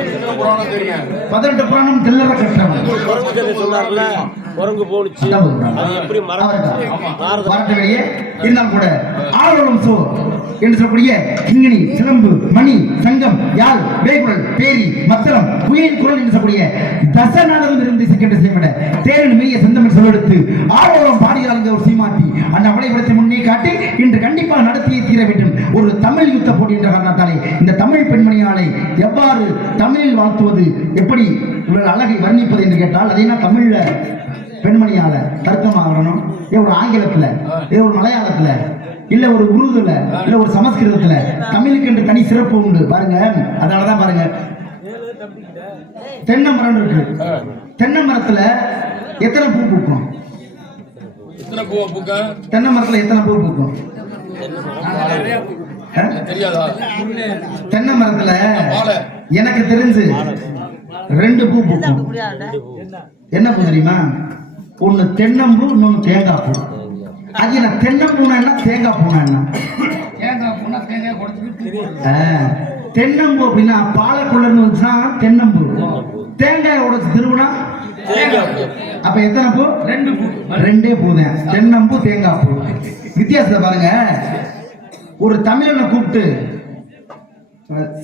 18 புராணம் தெல்லற கற்றவன். குரங்கு போனுச்சு எப்படி மரத்தவரையே இருந்தால் கூட ஆளும் சோ என்று சொல்லக்கூடிய கிங்கிணி, சிலம்பு, மணி, சங்கம், யாழ், வேகுரல், பேரி, மத்தளம், குயில் குரல் என்று சொல்லக்கூடிய தசநாதம் இருந்து செகண்ட் செய்யப்பட தேரின் மீறிய செந்தமிழ் சொல்லெடுத்து ஆளும் பாடுகிறாங்க ஒரு சீமாட்டி அந்த அவளைவிடத்தை முன்னே காட்டி இன்று கண்டிப்பாக நடத்தியே தீர வேண்டும் ஒரு தமிழ் யுத்த போட்டி என்ற காரணத்தாலே இந்த தமிழ் பெண்மணியாளை எவ்வாறு தமிழில் வாழ்த்துவது, எப்படி இவர்கள் அழகை வர்ணிப்பது என்று கேட்டால் அதை என்ன தமிழ்ல பெண்மணியால தர்க்கமாகணும், ஒரு ஆங்கிலத்துல, ஒரு மலையாளத்துல, இல்ல ஒரு உருதுல, இல்ல ஒரு சமஸ்கிருதத்துல, தமிழுக்கு என்று தனி சிறப்பு உண்டு பாருங்க. அதனாலதான் பாருங்க தென்னை மரம் இருக்கு. தென்னை மரத்துல எத்தனை பூ பூக்கும்? தென்னை மரத்துல எத்தனை பூ பூக்கும் தென்னை மரத்துல எனக்கு தெரிஞ்சு 2 பூ பூக்கும். என்ன பூ தெரியுமா? ஒண்ணு தென்னம்பூ, இன்னொன்னு தேங்காய் பூ. அது என்ன தென்னம்பூனா என்ன, தேங்காய் பூனா என்ன? தென்னம்பூ அப்படின்னா பாலக்குள்ளன்னு வந்துச்சுன்னா தென்னம்பூ, தேங்காய் உடைச்சு திருவினா அப்ப எத்தனை பூ? 2 பூ. 2 பூ தான் தென்னம்பூ, தேங்காய் பூ. வித்தியாசத்தை பாருங்க. ஒரு தமிழனை கூப்பிட்டு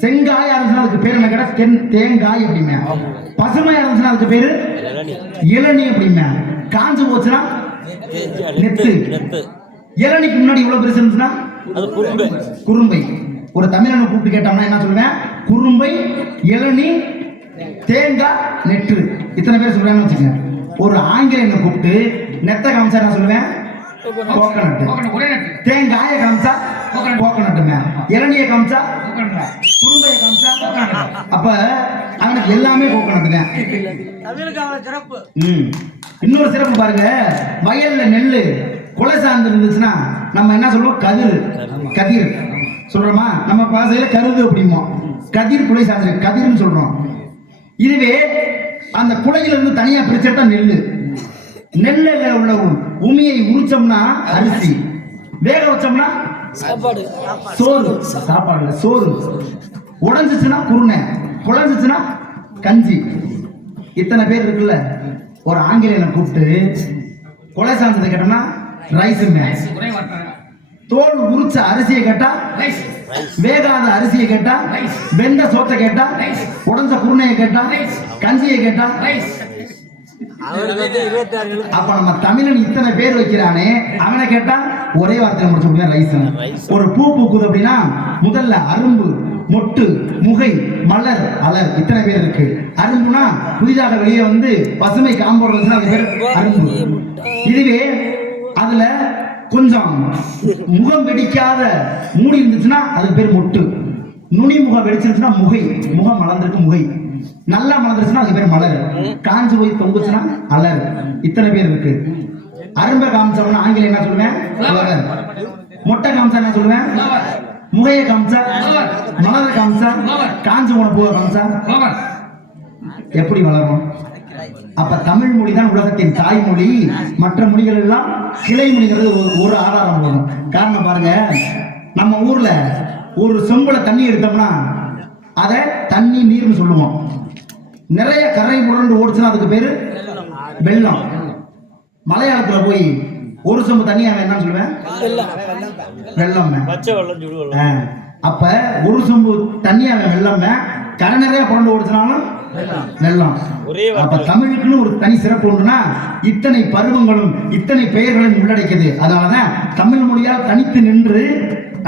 செங்காயா இருந்துச்சுன்னா அதுக்கு பேர் என்ன கேட்டா தேங்காய் அப்படிமே. பசுமையா இருந்துச்சுன்னா அதுக்கு பேரு இளநீ அப்படிமே. காஞ்சு போச்சுன்னா நெத்து. இளநிக்கு முன்னாடி இவ்வளவு பெருசு இருந்துச்சுன்னா குறும்பை. ஒரு தமிழனை கூப்பிட்டு கேட்டோம்னா என்ன சொல்லுவேன்? குறும்பை, இளநீ, தேங்காய், நெற்று. இத்தனை பேர் சொல்றேன்னு வச்சுக்கோங்க. ஒரு ஆங்கிலேயனை கூப்பிட்டு நெத்த காமிச்சா என்ன சொல்லுவேன்? கோகனட். தேங்காயை காமிச்சா கோகனட்டுமே. இளநியை காமிச்சா குறும்பையை காமிச்சா அப்ப அவனுக்கு எல்லாமே கோகனட்டுங்க. இன்னொரு சிறப்பு பாருங்க. வயல்ல நெல்லு கொலை சார்ந்து இருந்துச்சுன்னா நம்ம என்ன சொல்லுவோம்? கதிர். கதிர் சொல்றோமா? நம்ம பாசையில கருது அப்படிமோ. கதிர் குலை சார்ந்து கதிர்னு சொல்றோம். இதுவே அந்த குலையில இருந்து தனியா பிரிச்சா நெல்லு. நெல்ல உள்ள உமியை உரிச்சோம்னா அரிசி, வேக வச்சோம்னா சாப்பாடு. சோறு. சாப்பாடு சோறு. உடைஞ்சிச்சுன்னா குருணை, குழஞ்சிச்சுன்னா கஞ்சி. இத்தனை பேர் இருக்குல்ல. ஒரு ஆங்கிலேயனை கூப்பிட்டு கொலை சார்ந்ததை கேட்டோம்னா ரைஸ். தோல் உரிச்ச அரிசியை கேட்டா, வேகாத அரிசியை கேட்டா, வெந்த சோத்தை கேட்டா, உடஞ்ச குருணையை கேட்டா, கஞ்சியை கேட்டா. அப்ப நம்ம தமிழன் இத்தனை பேர் வைக்கிறானே, அவனை கேட்டா ஒரே வார்த்தையில முடிச்சு முடியும் ரைஸ். ஒரு பூ பூக்குது அப்படின்னா முதல்ல அரும்பு, மொட்டு, முகை, மலர், அலர். இத்தனை பேர் இருக்கு. அரும்புனா புதிதாக வெளியே வந்து பசுமை காம்போடு அது பேர் அரும்பு. இதுவே அதுல கொஞ்சம் முகம் வெடிக்காத மூடி இருந்துச்சுன்னா அது பேர் மொட்டு. நுனி முகம் வெடிச்சிருச்சுன்னா முகை. முகம் மலர்ந்திருக்கு முகை. நல்லா மலர்ந்துச்சுன்னா அது பேர் மலர். காஞ்சு போய் தொங்குச்சுன்னா அலர். இத்தனை பேர் இருக்கு. அரும்பை காமிச்சோம்னா ஆங்கிலம் என்ன சொல்லுவேன்? மொட்டை காமிச்சா என்ன சொல்லுவேன்? முகையை காமிச்சா, மலரை காமிச்சா, காஞ்சு போன பூவை காமிச்சா எப்படி வளரும்? அப்ப தமிழ் மொழி தான் உலகத்தின் தாய்மொழி. மற்ற மொழிகள் எல்லாம் கிளை மொழிங்கிறது ஒரு ஆதாரம் போடும். காரணம் பாருங்க. நம்ம ஊர்ல ஒரு சொம்புல தண்ணி எடுத்தோம்னா அதை தண்ணி நீர்னு சொல்லுவோம். நிறைய கரை புரண்டு ஓடுச்சுன்னா அதுக்கு பேரு வெள்ளம். மலையாளத்துல போய் ஒரு சொம்பு தண்ணி அவன் என்ன சொல்லுவேன்? வெள்ளம். அப்ப ஒரு சொம்பு தண்ணி அவன் வெள்ளம். கரை நிறைய புரண்டு ஓடுச்சுனாலும் வெள்ளம். அப்ப தமிழுக்குன்னு ஒரு தனி சிறப்பு உண்டுனா இத்தனை பருவங்களும் இத்தனை பெயர்களையும் உள்ளடக்கியது. அதனாலதான் தமிழ் மொழியால் தனித்து நின்று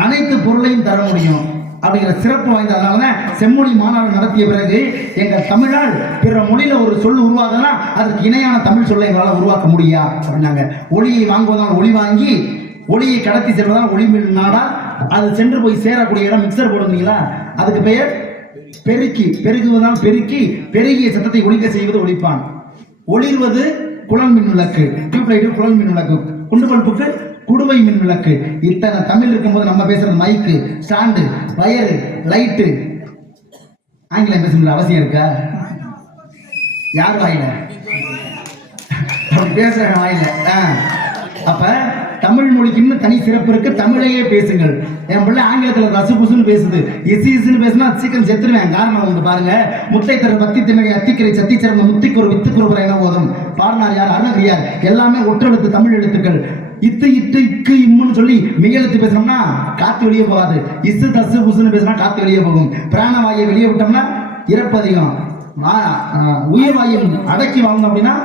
அனைத்து பொருளையும் தர முடியும் அப்படிங்கிற சிறப்பு வாய்ந்ததுனாலதான் செம்மொழி மாநாடு நடத்திய பிறகு எங்கள் தமிழால் பிற மொழியில ஒரு சொல் உருவாகுதுன்னா அதற்கு இணையான தமிழ் சொல்லை எங்களால் உருவாக்க முடியா அப்படின்னாங்க. ஒளியை வாங்குவதால் ஒளி வாங்கி, ஒளியை கடத்தி செல்வதால் ஒளி நாடா. அது சென்று போய் சேரக்கூடிய இடம் மிக்சர் போடுங்களா, அதுக்கு பெயர் பெருக்கி. பெருகுவதால் பெருக்கி, பெருகிய சத்தத்தை ஒழிக்க செய்வது ஒழிப்பான். ஒளிர்வது குழல் மின் விளக்கு. டியூப்லைட்டு குழல் மின் விளக்கு. குண்டு பல்புக்கு குடுவை மின் விளக்கு. இத்தனை தமிழ் இருக்கும்போது நம்ம பேசுறது மைக்கு, ஸ்டாண்டு, வயரு, லைட்டு. ஆங்கிலம் பேசுகிற அவசியம் இருக்கா? யார் வாயில அப்படி பேசுற வாயில? அப்ப தமிழ் மொழிக்குன்னு தனி சிறப்பு இருக்கு. தமிழையே பேசுங்கள். என் பிள்ளை ஆங்கிலத்தில் ரசுபுசுன்னு பேசுது, இசின்னு பேசுனா சீக்கிரம் செத்துருவேன். காரணம் வந்து பாருங்க, முத்தை தர பத்தி திணை அத்திக்கரை சத்திச்சிறந்த முத்திக்கு ஒரு வித்துக்கு ஒரு என போதும் பாடினார் யார்? அருணகிரியார். எல்லாமே ஒற்றெழுத்து தமிழ் எழுத்துக்கள். இத்து இட்டு இக்கு இம்முன்னு சொல்லி மெய்யெழுத்து பேசணும்னா காத்து வெளியே போகாது. இசு தசு புசுன்னு பேசினா காத்து வெளியே போகும். பிராணவாயை வெளியே விட்டோம்னா இறப்பு அதிகம். உயிர் வாயும் அடக்கி வாழ்ந்தோம் அப்படின்னா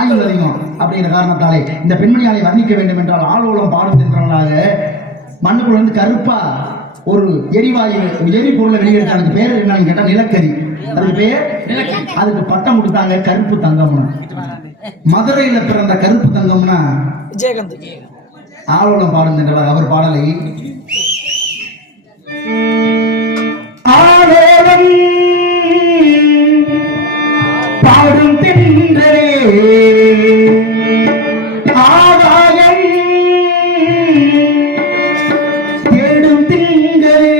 ஆயுள் அதிகம். அப்படிங்கிற காரணத்தாலே இந்த பெண்மணியாலை வர்ணிக்க வேண்டும் என்றால் ஆளோளம் பாடும் தின்றவர்களாக மண்ணுக்குள்ள வந்து கருப்பா ஒரு எரிவாயு எரிபொருளை வெளியெடுத்து அதுக்கு பேர் என்னன்னு கேட்டா நிலக்கரி. அதுக்கு பேர் அதுக்கு பட்டம் கொடுத்தாங்க கருப்பு தங்கம்னா. மதுரையில பிறந்த கருப்பு தங்கம்னா விஜயகாந்த். ஆளோளம் பாடும் தின்றவர் அவர் பாடலை ஆளோளம் பாடும் தின்றே ஆகாயம் தேடும் திங்களே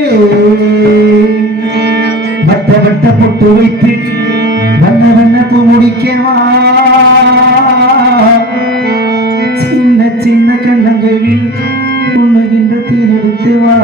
வட்ட வட்ட பொட்டு வைத்து வண்ண வண்ண பூ முடிக்கவா சின்ன சின்ன கண்ணங்களில் உண்ணுகின்ற தீரெடுத்து வா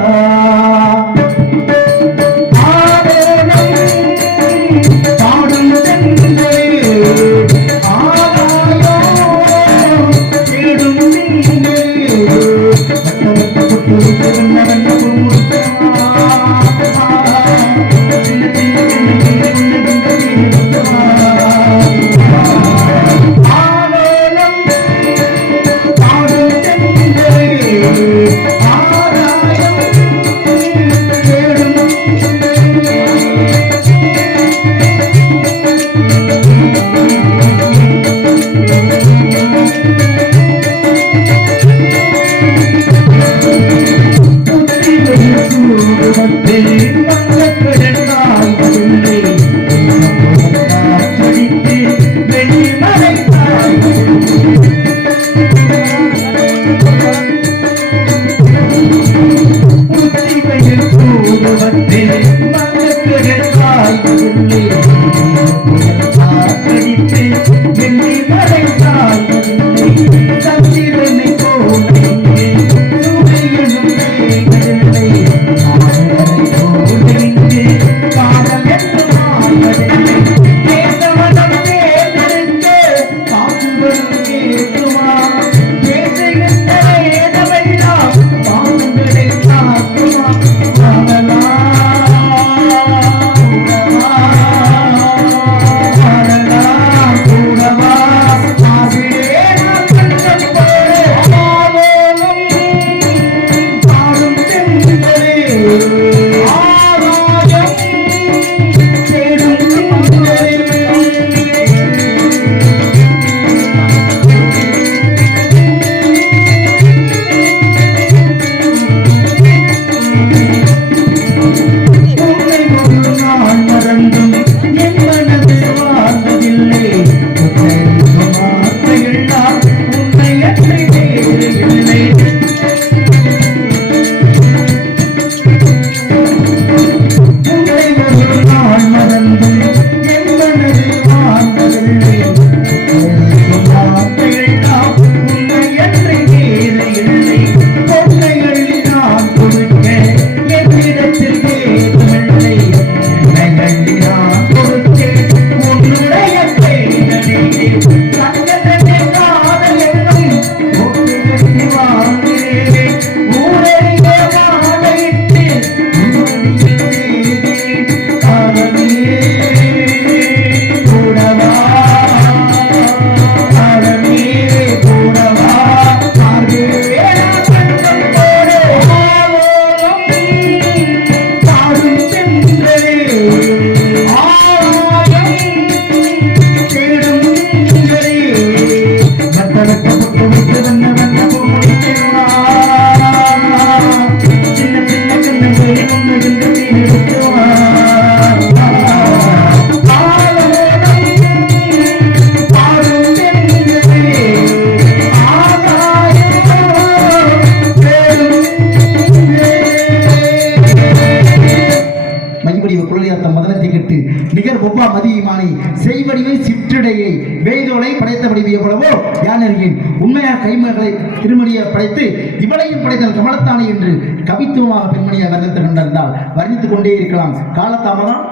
கதி கெட்டு நிகர் ஒவ்வா மதியமானி செய்வடிவை சிற்றிடையை வேய்தோலை படைத்தபடி எவ்வளவோ யானறியேன் உண்மையா கைமகளை திருமணியை படைத்து இவளையும் படைத்தல் கமலத்தானே என்று கவித்துவமாக பெண்மணியை வர்ணித்து கொண்டிருந்தால் வர்ணித்துக் கொண்டே இருக்கலாம். காலத்தாமதம்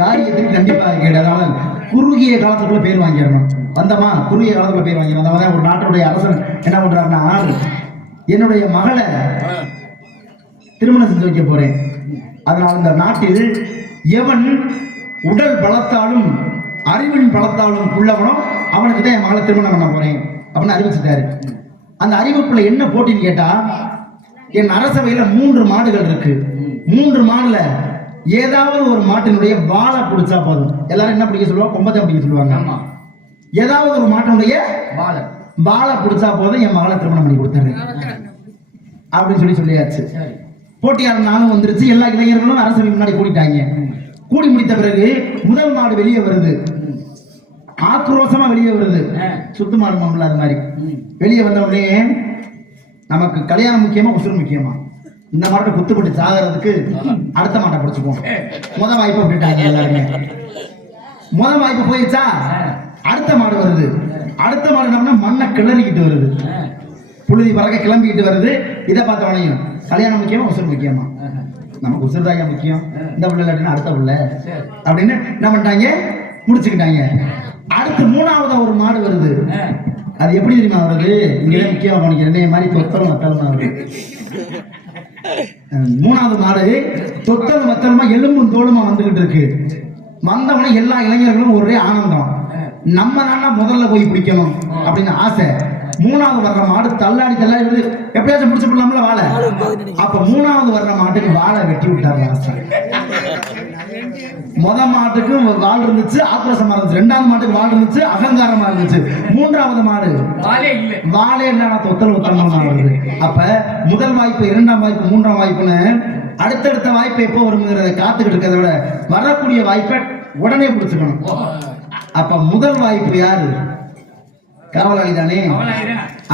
காரியத்துக்கு கண்டிப்பாக கேடு. அதனால குறுகிய காலத்துக்குள்ள பேர் வாங்கிடணும். வந்தமா குறுகிய காலத்துக்குள்ள பேர் வாங்கிடணும். அதாவது ஒரு நாட்டுடைய அரசன் என்ன பண்றாருன்னா, என்னுடைய மகளை திருமணம் செஞ்சு வைக்க போறேன், அதனால் இந்த நாட்டில் எவன் உடல் பலத்தாலும் அறிவின் பலத்தாலும் உள்ளவனோ அவனுக்கு தான் என் மகளை திருமணம் பண்ண போறேன் அப்படின்னு அறிவிச்சுட்டாரு. அந்த அறிவிப்புல என்ன போட்டின்னு கேட்டா, என் அரசவையில 3 மாடுகள் இருக்கு. 3 மாடுல ஏதாவது ஒரு மாட்டினுடைய வாழை பிடிச்சா போதும். எல்லாரும் என்ன பிடிக்க சொல்லுவாங்க? கொம்பத்தை பிடிக்க சொல்லுவாங்க. ஏதாவது ஒரு மாட்டினுடைய வாழை பிடிச்சா போதும், என் மகளை திருமணம் பண்ணி கொடுத்துறேன் அப்படின்னு சொல்லியாச்சு. போட்டியாளர் நானும் வந்துருச்சு. எல்லா இளைஞர்களும் அரசவை முன்னாடி கூடிட்டாங்க. கூடி முடித்த பிறகு முதல் மாடு வெளியே வருது. ஆக்ரோஷமா வெளியே வருது. சுத்து மாடு மாமல அது மாதிரி வெளியே வந்த உடனே, நமக்கு கல்யாணம் முக்கியமா உசுறு முக்கியமா? இந்த மாட்டை குத்துப்பட்டு சாகிறதுக்கு அடுத்த மாட்டை பிடிச்சுப்போம். முத வாய்ப்பு விட்டுட்டாங்க எல்லாருமே. முத வாய்ப்பு போயிடுச்சா, அடுத்த மாடு வருது. அடுத்த மாடு என்ன மண்ணை கிளறிக்கிட்டு வருது, புழுதி பறக்க கிளம்பிக்கிட்டு வருது. இதை பார்த்தவனையும் கல்யாணம் முக்கியமா உசுறு முக்கியமா? நமக்கு உசுறு தாங்க முக்கியம், இந்த பிள்ளை இல்லாட்டினா அடுத்த பிள்ளை அப்படின்னு என்ன பண்ணிட்டாங்க, முடிச்சுக்கிட்டாங்க. அடுத்து 3வது ஒரு மாடு வருது. அது எப்படி தெரியுமா வருது? இங்கே முக்கியமா கவனிக்கிறேன் மாதிரி தொத்தலும் வத்தலும் வருது. 3வது மாடு தொத்தலும் வத்தலுமா எலும்பும் தோளுமா வந்துகிட்டு இருக்கு. வந்தவனே எல்லா இளைஞர்களும் ஒரே ஆனந்தம், நம்ம நானா முதல்ல போய் பிடிக்கணும் அப்படின்னு ஆசை. 3வது வர்ற மாடு தள்ளாடி வருது, எப்படியாச்சும் முடிச்சு போடலாம்ல வாழை. அப்ப 3வது வர்ற மாட்டுக்கு வாழை வெட்டி விட்டாரு ஆசை. முத மாட்டுக்கு வால் இருந்துச்சு, ஆக்ரோஷமா இருந்துச்சு. 2வது மாட்டுக்கு வால் இருந்துச்சு, அகங்காரமா இருந்துச்சு. 3வது மாடு வாழே இல்ல, தொத்தல் உத்தரமா வருது. அப்ப முதல் வாய்ப்பு, 2ஆம் வாய்ப்பு, 3ஆம் வாய்ப்புன்னு அடுத்தடுத்த வாய்ப்பு எப்போ வருங்கிறத காத்துக்கிட்டு இருக்கிறத விட வரக்கூடிய வாய்ப்பை உடனே பிடிச்சுக்கணும். அப்ப முதல் வாய்ப்பு யாரு? காவலாளி தானே.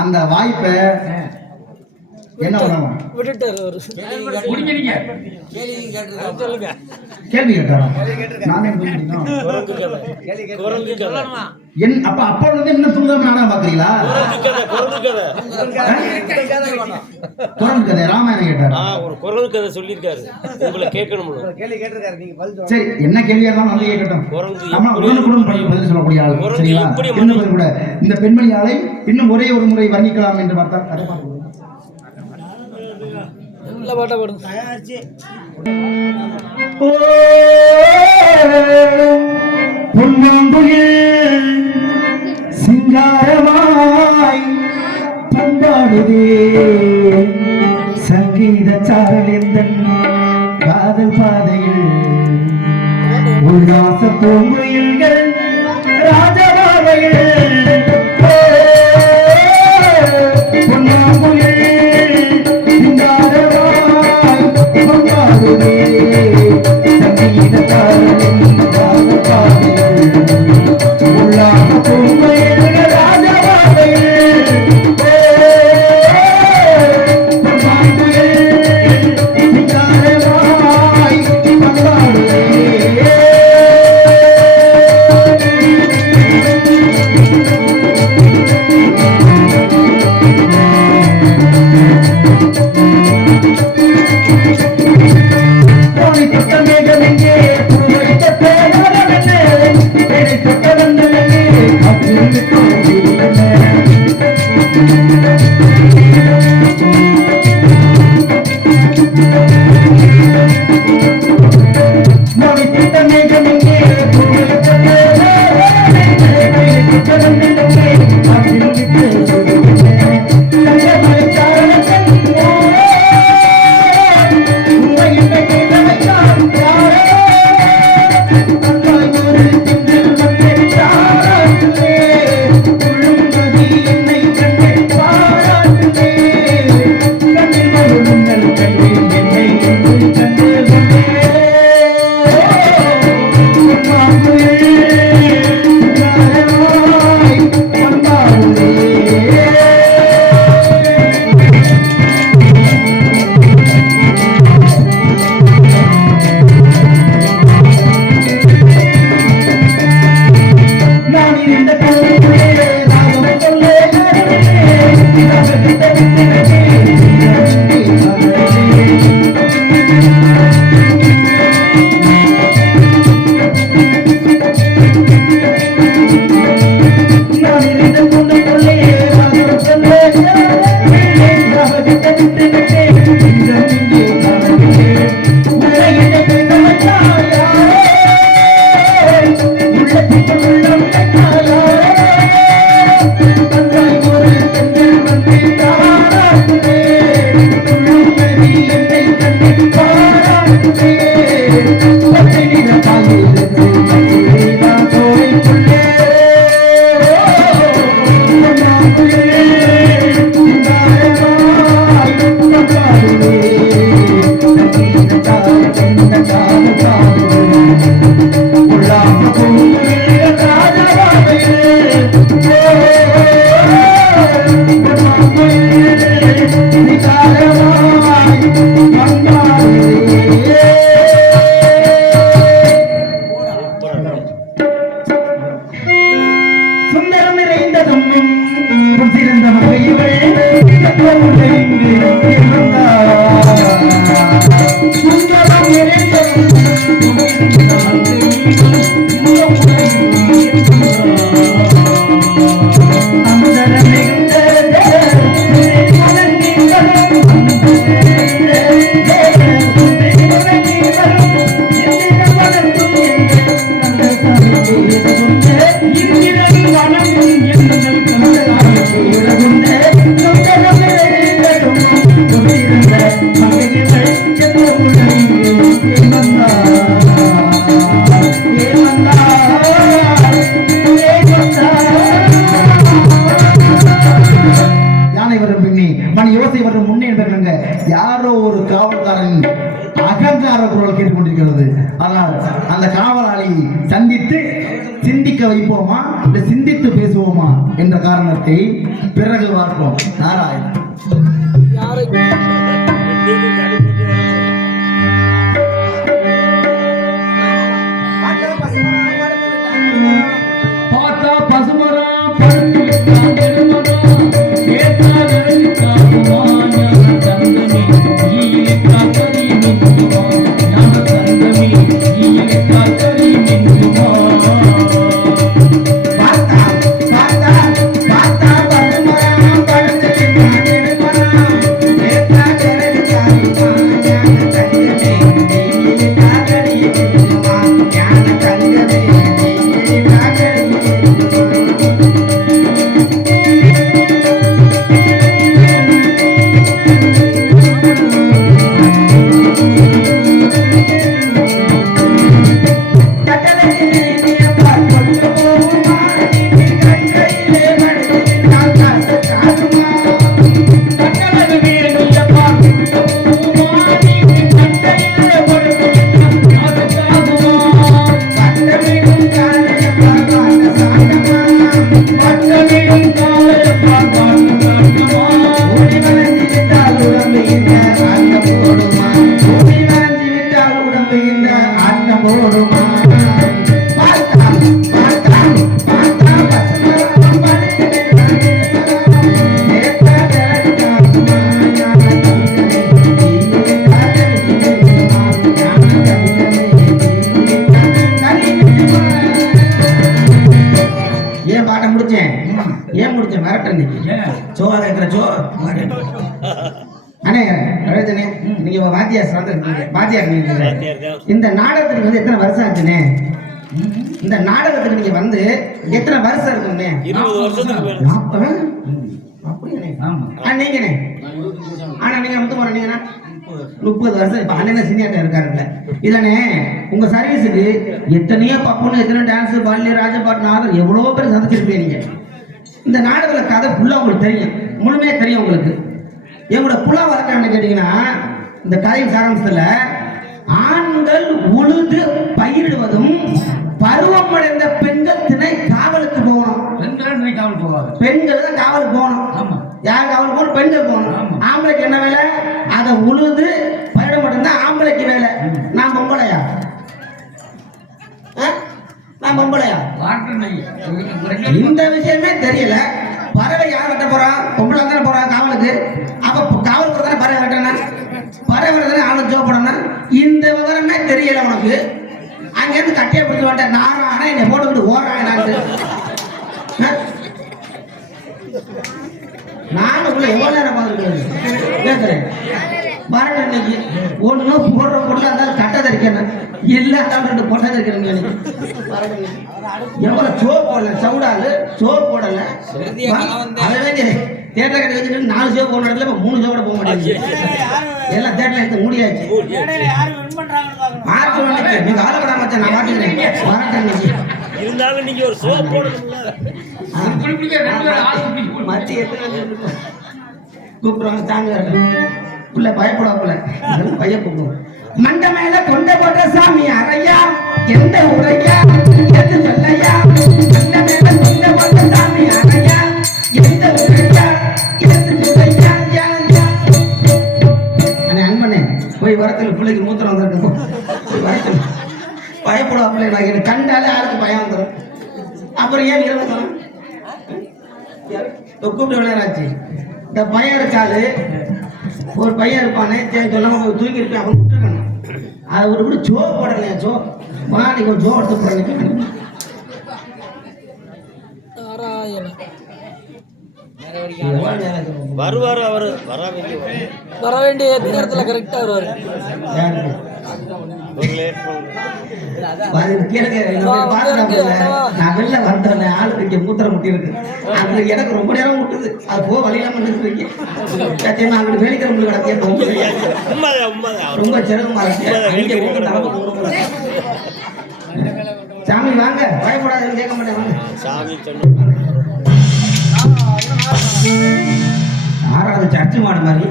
அந்த வாய்ப்பை என்ன பண்ணணும்? கேள்வி கேட்டாரா? அப்ப அப்பா வந்து என்ன தூங்காம நாடகம் பாக்குறீங்களா? குரல் கதை ராமாயணம் கேட்டாரா? ஒரு குரல் கதை சொல்லியிருக்காரு, உங்களை கேட்கணும். சரி, என்ன கேள்வியா இருந்தாலும் வந்து கேட்கட்டும். நம்ம உடனுக்குடன் பதில் சொல்லக்கூடிய ஆள். சரிங்களா? இன்னும் கூட இந்த பெண்மணி ஆளை இன்னும் ஒரே ஒரு முறை வர்ணிக்கலாம் என்று பார்த்தால் சிங்காரமாய் பண்பாடுதே சங்கீத சாரலேந்தன் காதல் பாதையில் உல்லாச பூங்குயில்கள் ராஜபாதையில் சுந்தரம் நிறைந்ததும் புசிறந்த மகைகள் சுந்தரம் நிறைந்ததும் மணி யோசை வரும் முன்னே என்பவங்க யாரோ ஒரு காவல்காரன் அகங்கார குரல் கேட்டுக்கொண்டிருக்கிறது. ஆனால் அந்த காவலாளி சந்தித்து சிந்திக்க வைப்போமா இல்லை சிந்தித்து பேசுவோமா என்ற காரணத்தை பிறகு பார்ப்போம். நாராயணன் பார்த்தா பசுமரா படுத்து இந்த நாடகத்துக்கு வந்து எத்தனை வருஷம் ஆச்சுனே? இந்த நாடகத்துக்கு நீங்க வந்து எத்தனை வருஷம் இருக்குண்ணே? 20 வருஷத்துக்கு மேல. அப்படியே நீங்கண்ணே ஆனா நீங்க முத்து போற நீங்கண்ணா 30 வருஷம். இப்ப அண்ணன் சீனியர்ட்ட இருக்காருல்ல இல்லண்ணே, உங்க சர்வீஸுக்கு எத்தனையோ பப்புன்னு எத்தனையோ டான்ஸ் பாலிய ராஜபாட்டு நாடகம் எவ்வளவோ பேர் சந்திச்சிருப்பீங்க. நீங்க இந்த நாடகத்துல கதை ஃபுல்லா உங்களுக்கு தெரியும், முழுமையா தெரியும் உங்களுக்கு. எங்களோட புலா வழக்கம் கேட்டீங்கன்னா இந்த கதையின் சாராம்சத்துல ஆண்கள் உழுது பயிரிடுவதும் பருவமடைந்த பெண்கள் திணை காவலுக்கு போகணும். பெண்கள் தான் காவலுக்கு போகணும். யார் காவலுக்கு போகணும்? பெண்கள் போகணும். ஆம்பளைக்கு என்ன வேலை? அதை உழுது பயிரிட மட்டும்தான் ஆம்பளைக்கு வேலை. நான் பொம்பளையா? நான் பொம்பளையா? இந்த விஷயமே தெரியல. பறவை யார் வெட்ட போறான்? பொம்பளை தானே போறான் காவலுக்கு. அப்ப காவலுக்கு தானே பறவை வெட்டணும், பறவை தானே ஆளு ஜோப்படணும். இந்த விவரமே தெரியல உனக்கு. அங்கேருந்து கட்டையை பிடிச்சி வந்துட்டேன் நாராயணா என்னை போட்டுக்கிட்டு ஓராயணான்ட்டு. நானும் உள்ள எவ்வளோ நேரம் பார்த்துருக்கேன் கேட்குறேன். வரணும் இன்னைக்கு ஒன்றும் போடுற பொருள் இருந்தாலும் கட்டை தரிக்கணும். எல்லாரும் ரெண்டு பொட்டை இருக்கிறீங்க எவ்வளவு சோ போடல சவுடாது சோ போடல அதவே தேட்டர் கடை வச்சுட்டு 4 ஷோ போன இடத்துல 3 ஷோ கூட போக மாட்டேங்குது எல்லாம் தேட்டர்ல எடுத்து மூடியாச்சு மார்ச் 1 நீங்க ஆளப்படா மச்சான் நான் மாட்டிக்கிறேன் வரட்டேன் இருந்தாலும் நீங்க ஒரு ஷோ போடணும்ல மத்தி கூப்பிடுவாங்க தாங்க பிள்ளை பயப்படாப்புல பைய கூப்பிடுவோம் மண்ட மேல கொண்ட போட்ட சாமி அறையா எந்த உரையா எது சொல்லையா மண்ட மேல கொண்ட போட்ட சாமி அறையா எந்த உரையா எது சொல்லையா அன்பனே போய் வரத்துல பிள்ளைக்கு மூத்திரம் வந்திருக்கோம் போய் வரத்துல பயப்படாப்புல நான் எனக்கு கண்டாலே யாருக்கு பயம் வந்துடும் அப்புறம் ஏன் இருபது கூப்பிட்டு விளையாடாச்சு இந்த பையன் இருக்காது ஒரு பையன் இருப்பானே சொல்லாம தூக்கி இருப்பேன் அவன் விட்டுருக்கணும் அது ஒரு கூட ஜோ போடலையா ஜோ நீங்க ஜோ எடுத்து போடுறேன் வருவாரு அவரு வர வேண்டிய நேரத்துல கரெக்டா வருவாரு நான் வெளில வந்தேன் ஆளுக்கு இங்க மூத்திரம் முட்டி இருக்கு அது எனக்கு ரொம்ப நேரம் முட்டுது அது போக வழியில பண்ணிட்டு இருக்கேன் அங்கிட்டு வேலைக்கிறவங்களுக்கு கிடக்கேன் ரொம்ப சிரமமா இருக்கு சாமி வாங்க பயப்படாதுன்னு கேட்க மாட்டேன் சாமி ஆறாவது சர்ச்சு மாடு மாதிரி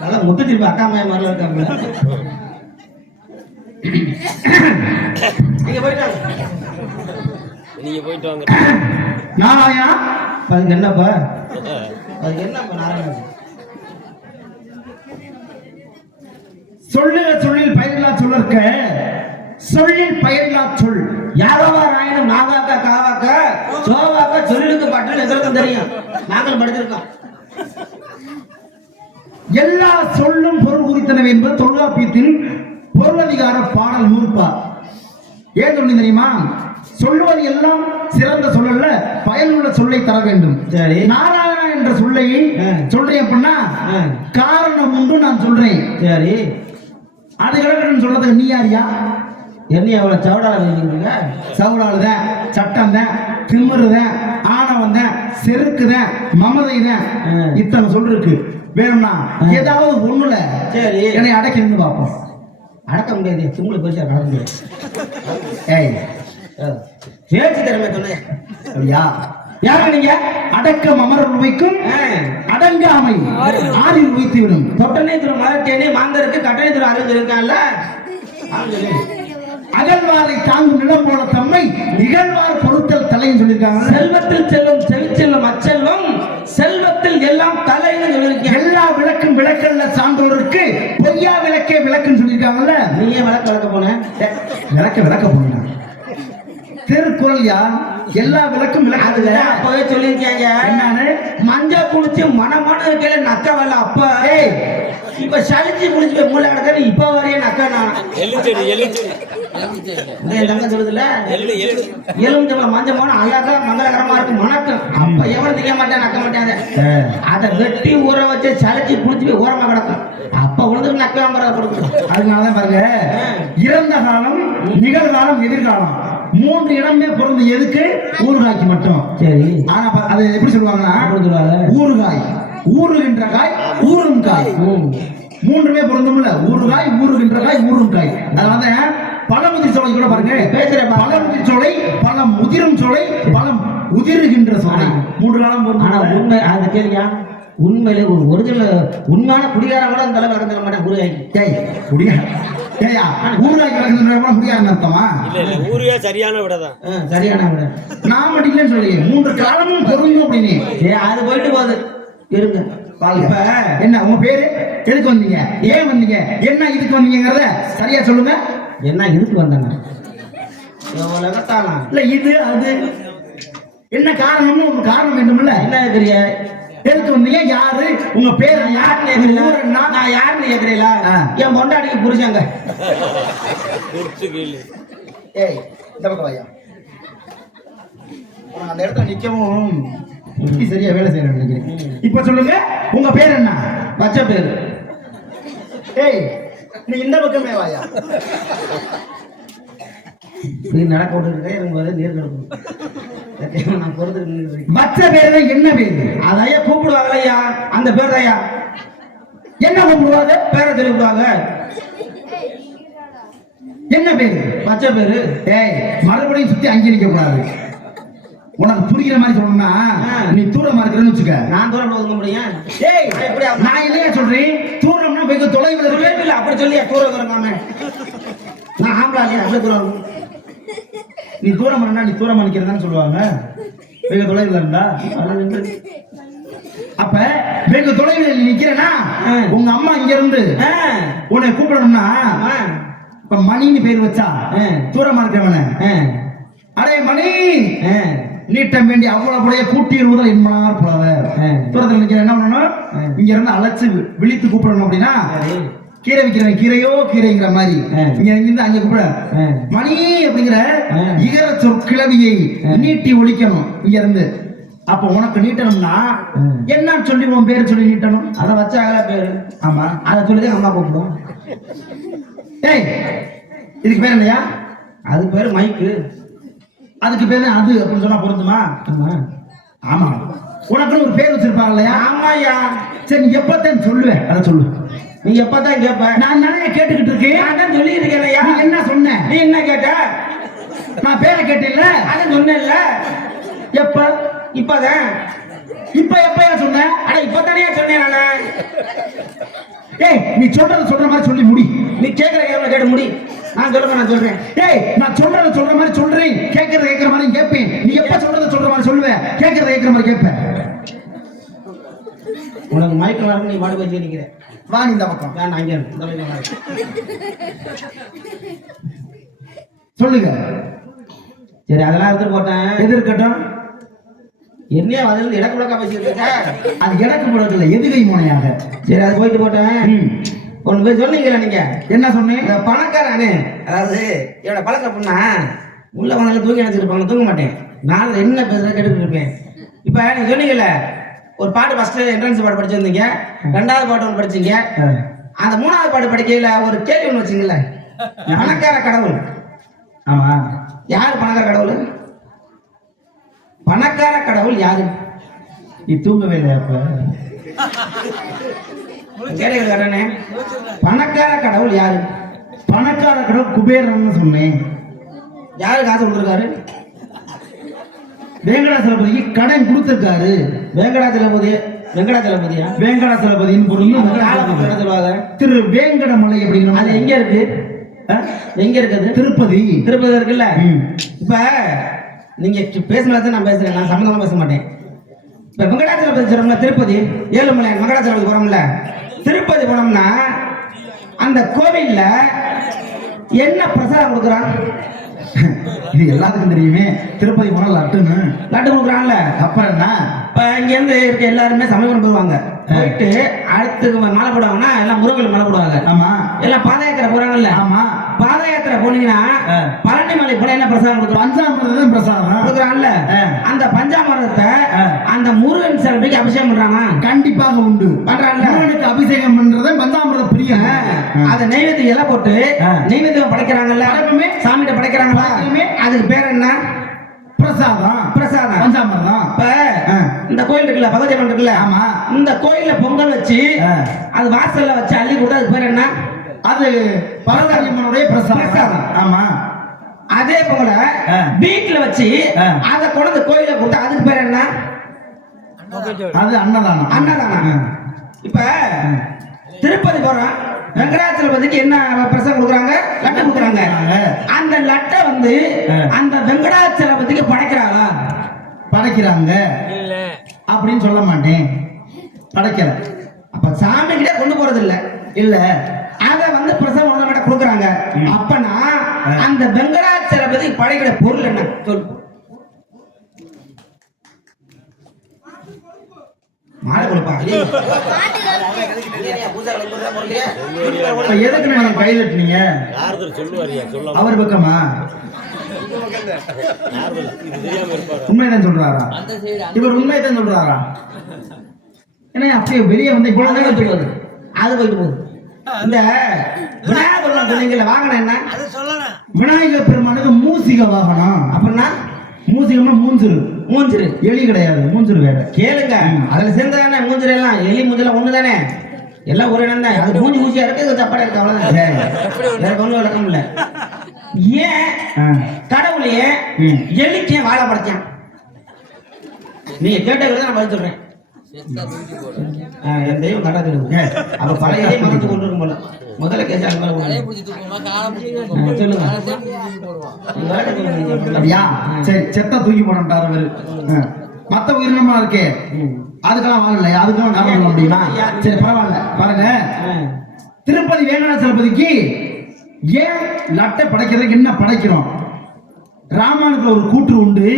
நல்லா முத்துச்சிருப்பா அக்கா மாய மாதிரிலாம் இருக்காங்க நீங்க போயிட்டு வாங்க நாராயணா அதுக்கு என்னப்பா அதுக்கு என்னப்பா நாராயணா சொல்லுக சொல்லில் பயிரில்லா சொல்லற்க சொல்லில் பயிரில்லா சொல் யாரோவா ராயணம் நாகாக்கா காவாக்கா சோவாக்கா சொல்லுக்கு பட்டன் எங்களுக்கும் தெரியும் நாங்களும் படிச்சிருக்கோம் எல்லா சொல்லும் பொருள் குறித்தனவை என்பது தொல்காப்பியத்தில் பொருளதிகார பாடல் 100 ஏன் சொல்லி தெரியுமா சொல்லுவது எல்லாம் சிறந்த சொல்லல்ல பயனுள்ள சொல்லை தர வேண்டும் சரி நாராயணா என்ற சொல்லை சொல்றேன் அப்படின்னா காரணம் உண்டு நான் சொல்றேன் சரி அது கிடக்கணும்னு சொல்றதுக்கு நீ யாரியா என்ன எவ்வளவு சவுடால வைக்கிறீங்க சவுடாளுதான் சட்டம் தான் திமிருதான் ஆணவம் செருக்குதான் மமதைதான் இத்தனை சொல்லிருக்கு வேணும்னா ஏதாவது ஒண்ணுல சரி என்னை அடக்கி இருந்து பார்ப்போம் அடக்க முடியாது சிம்முல பெருசா கடக்க முடியாது ஏய் பேச்சு திறமை சொன்னேன் அப்படியா யாரு நீங்க அடக்கம் அமரர் வைக்கும் அடங்காமை ஆறில் வைத்து விடும் தொட்டனை திரு மரத்தேனே மாந்தருக்கு கட்டணை திரு அறிஞ்சிருக்கான்ல அகழ்வாரை தாங்கும் நிலம் போல தம்மை நிகழ்வார் பொருத்தல் தலைன்னு சொல்லியிருக்காங்க செல்வத்தில் செல்லும் செவிச்செல்லும் அச்செல்வம் செல்வத்தில் எல்லாம் தலைன்னு சொல்லியிருக்கேன் எல்லா விளக்கும் விளக்கல்ல சான்றோருக்கு பொய்யா விளக்கே விளக்குன்னு சொல்லியிருக்காங்கல்ல நீயே விளக்க போன விளக்க போன திருக்குறள்யா எல்லா விளக்கும் விளக்கு அப்பவே சொல்லியிருக்காங்க என்னன்னு மஞ்சள் குளிச்சு மனமான இருக்கையில நக்க வரல அப்ப இப்ப சளிச்சு குளிச்சு போய் மூளை கிடக்க இப்ப வரையே நக்க நான் தங்க சொல்லுதுல எலுமிச்சம்பழம் மஞ்சள் போன அழகா மங்களகரமா இருக்கும் மணக்கம் அப்ப எவனும் திங்க மாட்டேன் நக்க மாட்டேன் அதை வெட்டி ஊற வச்சு சளிச்சு குளிச்சு போய் ஓரமா கிடக்கும் அப்ப விழுந்து நக்க கொடுக்கும் அதனாலதான் பாருங்க இறந்த காலம் நிகழ்காலம் எதிர்காலம் 3 இடமே பிறந்த எதுக்கு ஊறுகாய்க்கு மட்டும் சரி ஆனா அது எப்படி சொல்லுவாங்கன்னா ஊறுகாய் ஊறுகின்ற காய் ஊறும் காய் 3மே பிறந்தோம்ல ஊறுகாய் ஊறுகின்ற காய் ஊறும் காய் அதனால பழமுதிர் சோலை கூட பாருங்க பேசுற பழமுதிர் சோலை பழம் முதிரும் சோலை பழம் உதிருகின்ற சோலை 3 காலம் பிறந்த ஆனா உண்மை அது கேள்வியா உண்மையிலே ஒரு ஒரிஜினல் உண்மையான குடிகாரம் கூட அந்த அளவு நடந்துட மாட்டேன் ஊருகா சரியான விடதான் சரியான விட நான் மட்டும் இல்லைன்னு சொல்லி 3 காலமும் பொருந்தும் அப்படின்னு அது போயிட்டு போகுது இருங்க இப்ப என்ன உங்க பேரு எதுக்கு வந்தீங்க ஏன் வந்தீங்க என்ன இதுக்கு வந்தீங்கிறத சரியா சொல்லுங்க என்ன இதுக்கு வந்தாங்க இல்ல இது அது என்ன காரணம்னு ஒரு காரணம் வேண்டும்ல என்ன இருக்கிறீங்க எதுக்கு வந்தீங்க யாரு உங்க பேர் யாருன்னு நான் யாருன்னு கேக்குறீங்களா என் பொண்டாடிக்கு புரிஞ்சாங்க ஏய் இந்த பக்கம் வாயா அந்த இடத்துல நிக்கவும் சரியா வேலை செய்யறேன் நினைக்கிறேன் இப்ப சொல்லுங்க உங்க பேர் என்ன பச்சை பேரு ஏய் நீ இந்த பக்கமே வாயா. நீ நடக்க விட்டுருக்க எனக்கு வந்து நீர் கிடக்கும் நான் பொறுத்து மற்ற பேரு என்ன பேரு? அதையா கூப்பிடுவாங்க ஐயா அந்த பேர் ஐயா என்ன கூப்பிடுவாங்க? பேரை தெரிவிப்பாங்க என்ன பேரு? பச்சை பேரு. ஏய் மறுபடியும் சுத்தி அங்கே நிக்க கூடாது. உனக்கு புரிகிற மாதிரி சொல்லணும்னா நீ தூரமா இருக்கிறன்னு வச்சுக்க. நான் தூரம் ஒதுங்க முடியும்? ஏய் நான் இல்லையா சொல்றேன், தூரம்னா வெகு தொலைவில் இருக்கு. இல்ல அப்படி சொல்லியா தூரம் வரங்காம நான் ஆம்பளா இல்லையா அப்படி தூரம். நீ தூரம் பண்ணா நீ தூரமா நிக்கிறதான்னு சொல்லுவாங்க. வெகு தொலைவில் இருந்தா அப்ப வெகு தொலைவில் நீ நிக்கிறனா உங்க அம்மா இங்க இருந்து உன்னை கூப்பிடணும்னா இப்ப மணின்னு பேர் வச்சா தூரமா இருக்கிறவன அடே மணி நீட்டம் வேண்டி அவ்வளவு கூட கூட்டிடுவதில் என்மனார் புலவர். தூரத்தில் நிக்கிற என்ன பண்ணணும், இங்க இருந்து அழைச்சு விழித்து கூப்பிடணும். அப்படின்னா கீரை விற்கிறவன் கீரையோ கீரைங்கிற மாதிரி இங்க இருந்து அங்க கூப்பிட மணி அப்படிங்கிற இகர சொற்கிழவியை நீட்டி ஒழிக்கணும் இங்க இருந்து. அப்ப உனக்கு நீட்டணும்னா என்ன சொல்லி உன் பேரு சொல்லி நீட்டணும். அதை வச்சாக பேரு. ஆமா அதை சொல்லிதான் அம்மா கூப்பிடும். ஏய் இதுக்கு பேர் என்னையா? அது பேரு மைக்கு. அதுக்கு பேரு அது அப்படின்னு சொன்னா பொருந்துமா? ஆமா உனக்குன்னு ஒரு பேர் வச்சிருப்பாங்க இல்லையா? ஆமாயா. சரி நீ எப்பத்தான் சொல்லுவேன் அதை சொல்லு. நீ எப்பதான் கேட்ப? நான் நிறைய கேட்டுக்கிட்டு இருக்கேன். நான் தான் சொல்லி இருக்கேன். நீ என்ன சொன்ன? நீ என்ன கேட்ட? நான் பேரை கேட்டேன்ல. அதான் சொன்னேன்ல. எப்ப? இப்பதான். இப்ப எப்பயா சொன்ன? அட இப்பதானே சொன்னேன் நானு. ஏய் நீ சொல்ற மாதிரி சொல்லி முடி. நீ கேட்கிற கேட்க கேட்டு முடி. நான் சொல்றேன் நான் சொல்றேன். ஏய் நான் சொல்ற மாதிரி சொல்றேன், கேட்கறத கேட்கற மாதிரி கேட்பேன். நீ எப்ப சொல்ற மாதிரி சொல்லுவேன், கேட்கறத கேட்கற மாதிரி கேட்பேன். உனக்கு மயக்கம் வர நீ பாடு போய் நிக்கிற. வா நீ இந்த பக்கம். நான் அங்கே இந்த பக்கம் சொல்லுங்க. சரி அதெல்லாம் எடுத்து போட்டேன். எது இருக்கட்டும். என்னையா அதில் இடக்கு முடக்கா பேசிட்டு இருக்க? அது எனக்கு போடல, எதுகை முனையாக. சரி அது போயிட்டு போட்டேன். ஒன்று போய் சொன்னீங்களா நீங்க? என்ன சொன்னேன்? இந்த பணக்காரனே அதாவது என்னோட பழக்கம் அப்படின்னா உள்ள வந்தாலும் தூங்கி நினைச்சிருப்பாங்க, தூங்க மாட்டேன். நான் என்ன பேசுறேன் கேட்டுக்கிட்டு இருப்பேன். இப்போ நீங்க சொன்னீங்கல்ல ஒரு பாட்டு ஃபர்ஸ்ட் என்ட்ரன்ஸ் பாட்டு படிச்சிருந்தீங்க, ரெண்டாவது பாட்டு ஒன்று படிச்சீங்க, அந்த மூணாவது பாட்டு படிக்கையில ஒரு கேள்வி ஒன்று வச்சிங்கல்ல, பணக்கார கடவுள். ஆமா யாரு பணக்கார கடவுள்? பணக்கார கடவுள் யாரு? நீ தூங்கவே இல்லை அப்ப. கேள்விகள் கேட்டனே. பணக்கார கடவுள் யாரு? பணக்கார கடவுள் குபேரன்னு சொன்னேன். யாரு காசு கொடுத்துருக்காரு? வெங்கடாசலபதிக்கு கடன் கொடுத்திருக்காரு. வெங்கடாச்சலபதியா? வெங்கடாசலபதியின் பொருள் சொல்லுவாங்க திரு வேங்கடமலை அப்படிங்கிற. அது எங்க இருக்கு? எங்க இருக்குது? திருப்பதி. திருப்பதி இருக்குல்ல. இப்ப நீங்க பேசுனதான் நான் பேசுறேன், நான் சம்மந்தமா பேச மாட்டேன். இப்ப வெங்கடாச்சலபதி சொல்றோம்ல, திருப்பதி ஏழுமலை வெங்கடாச்சலபதி போறோம்ல, திருப்பதி போனோம்னா அந்த கோவில்ல என்ன பிரசாதம் கொடுக்குறான்? இது எல்லாத்துக்கும் தெரியுமே. திருப்பதி போனா லட்டுன்னு லட்டு கொடுக்குறான்ல. அப்புறம் என்ன? இப்ப இங்க இருந்து இருக்க எல்லாருமே சமயம் போடுவாங்க. போயிட்டு அடுத்து மாலை போடுவாங்கன்னா எல்லாம் முருகன் மாலை போடுவாங்க. ஆமா எல்லாம் பாத யாத்திரை போறாங்கல்ல. ஆமா பாத யாத்திரை போனீங்கன்னா பழனி மலை போல என்ன பிரசாதம் கொடுக்குறான்? பஞ்சாமிரதம் பிரசாதம் கொடுக்குறான்ல. அந்த பஞ்சாமிரதத்தை அந்த முருகன் சிலைக்கு அபிஷேகம் பண்றானா? கண்டிப்பாக உண்டு. பண்றான்ல. முருகனுக்கு அபிஷேகம் பண்றது பஞ்சாமிரத பிரியம். அத நைவேத்தியம் எல்லாம் போட்டு நைவேத்தியம் படைக்கிறாங்கல்ல, சாமிகிட்ட படைக்கிறாங்களா, அதுக்கு பேர் என்ன? பிரசாதம். பிரசாதம் பஞ்சாமிரதம். இப்ப இந்த கோயில் இருக்குல்ல, பகவதியம்மன் இருக்குல்ல, ஆமா, இந்த கோயில்ல பொங்கல் வச்சு அது வாசல்ல வச்சு அள்ளி கொடுத்தா அதுக்கு பேர் என்ன? அது பகவதியம்மனுடைய பிரசாதம். ஆமா. அதே போல வீட்டுல வச்சு அத கொண்டு கோயில கொடுத்தா அதுக்கு பேர் என்ன? அது அன்னதானம். அன்னதானம். இப்ப திருப்பதி போறோம், வெங்கடாச்சலபதிக்கு என்ன பிரசாதம் கொடுக்குறாங்க? லட்டு கொடுக்குறாங்க. அந்த லட்டை வந்து அந்த வெங்கடாச்சலபதிக்கு படைக்கிறாங்களா? படைக்கிறாங்க அப்படின்னு சொல்ல மாட்டேன். படைக்கல. அப்ப சாமி கிட்ட கொண்டு போறது இல்ல. இல்ல அத வந்து பிரசாதம் ஒண்ணு கொடுக்குறாங்க. அப்பனா அந்த வெங்கடாச்சலபதி படைக்கிற பொருள் என்ன சொல்? மாலை கொடுப்பா. எதுக்கு நீங்க கை தட்டினீங்க? அவர் பக்கமா? உண்மைதான் சொல்றாரா? இவர் உண்மைதான் சொல்றாரா? ஏன்னா அப்படியே வெளியே வந்து இவ்வளவு நேரம் போகுது. அது போயிட்டு போகுது. இந்த விநாயகர் சொன்னீங்கல்ல வாகனம் என்ன? விநாயகர் பெருமானுக்கு மூசிக வாகனம். அப்படின்னா மூசிகம்னா மூஞ்சிரு. மூஞ்சிரு எலி கிடையாது, மூஞ்சிரு வேற. கேளுங்க, அதுல சேர்ந்ததானே மூஞ்சிரு எல்லாம். எலி மூஞ்சில ஒண்ணு தானே, எல்லாம் ஒரு இடம் தான். அது மூஞ்சி ஊசியா இருக்கு, இது சப்படா இருக்கு, அவ்வளவுதான். எனக்கு ஒண்ணும் விளக்கம் இல்ல. ஏன் கடவுளையே எலிக்கே வாழ படைச்சான்? நீங்க கேட்டதை நான் பதில் சொல்றேன். என் தெய்வம் கட்டாது. அப்ப பழைய மனத்து கொண்டு இருக்கும் போல முதல்ல கேட்டு சொல்லுங்க. அப்படியா? சரி, செத்த தூக்கி போட்டாரு அவரு. மத்த உயிரினமா இருக்கே அதுக்கெல்லாம் வாழல, அதுக்கெல்லாம் காரணம் அப்படின்னா சரி பரவாயில்ல. பாருங்க, திருப்பதி வேங்கடாச்சலபதிக்கு ஏன் லட்டை படைக்கிறதுக்கு என்ன படைக்கிறோம்? ராமாயணத்துல ஒரு கூற்று உண்டு,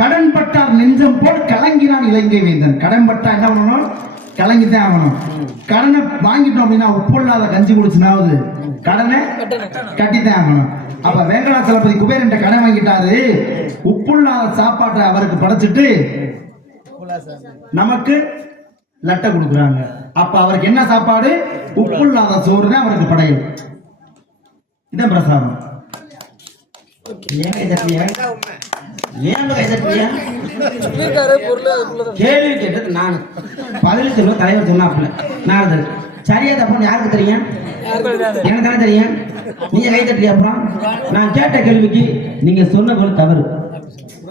கடன் பட்டார் நெஞ்சம் போல் கலங்கினான் இலங்கை வேந்தன். கடன் பட்டா என்ன பண்ணணும்? கலங்கித்தான் ஆகணும். கடனை வாங்கிட்டோம் அப்படின்னா உப்புள்ளாத கஞ்சி குடிச்சுனாவது கடனை கட்டித்தான் ஆகணும். அப்ப வேங்கடாச்சலபதி குபேரன் கடன் வாங்கிட்டாரு, உப்புள்ளாத சாப்பாட்டை அவருக்கு படைச்சிட்டு நமக்கு லட்டை கொடுக்குறாங்க. அப்ப அவருக்கு என்ன சாப்பாடு? உப்புள்ளாத சோறுதான் அவருக்கு படையல். இதான் பிரசாதம். கேள்வி கேட்டது நானு, பதில் சொல்லுவோம் தலைவர் சொன்னாப்புல. நான் சரியா தப்பு யாருக்கு தெரியும்? எனக்கு தானே தெரியும். நீங்க கை தட்டியா? அப்புறம் நான் கேட்ட கேள்விக்கு நீங்க சொன்ன போல தவறு.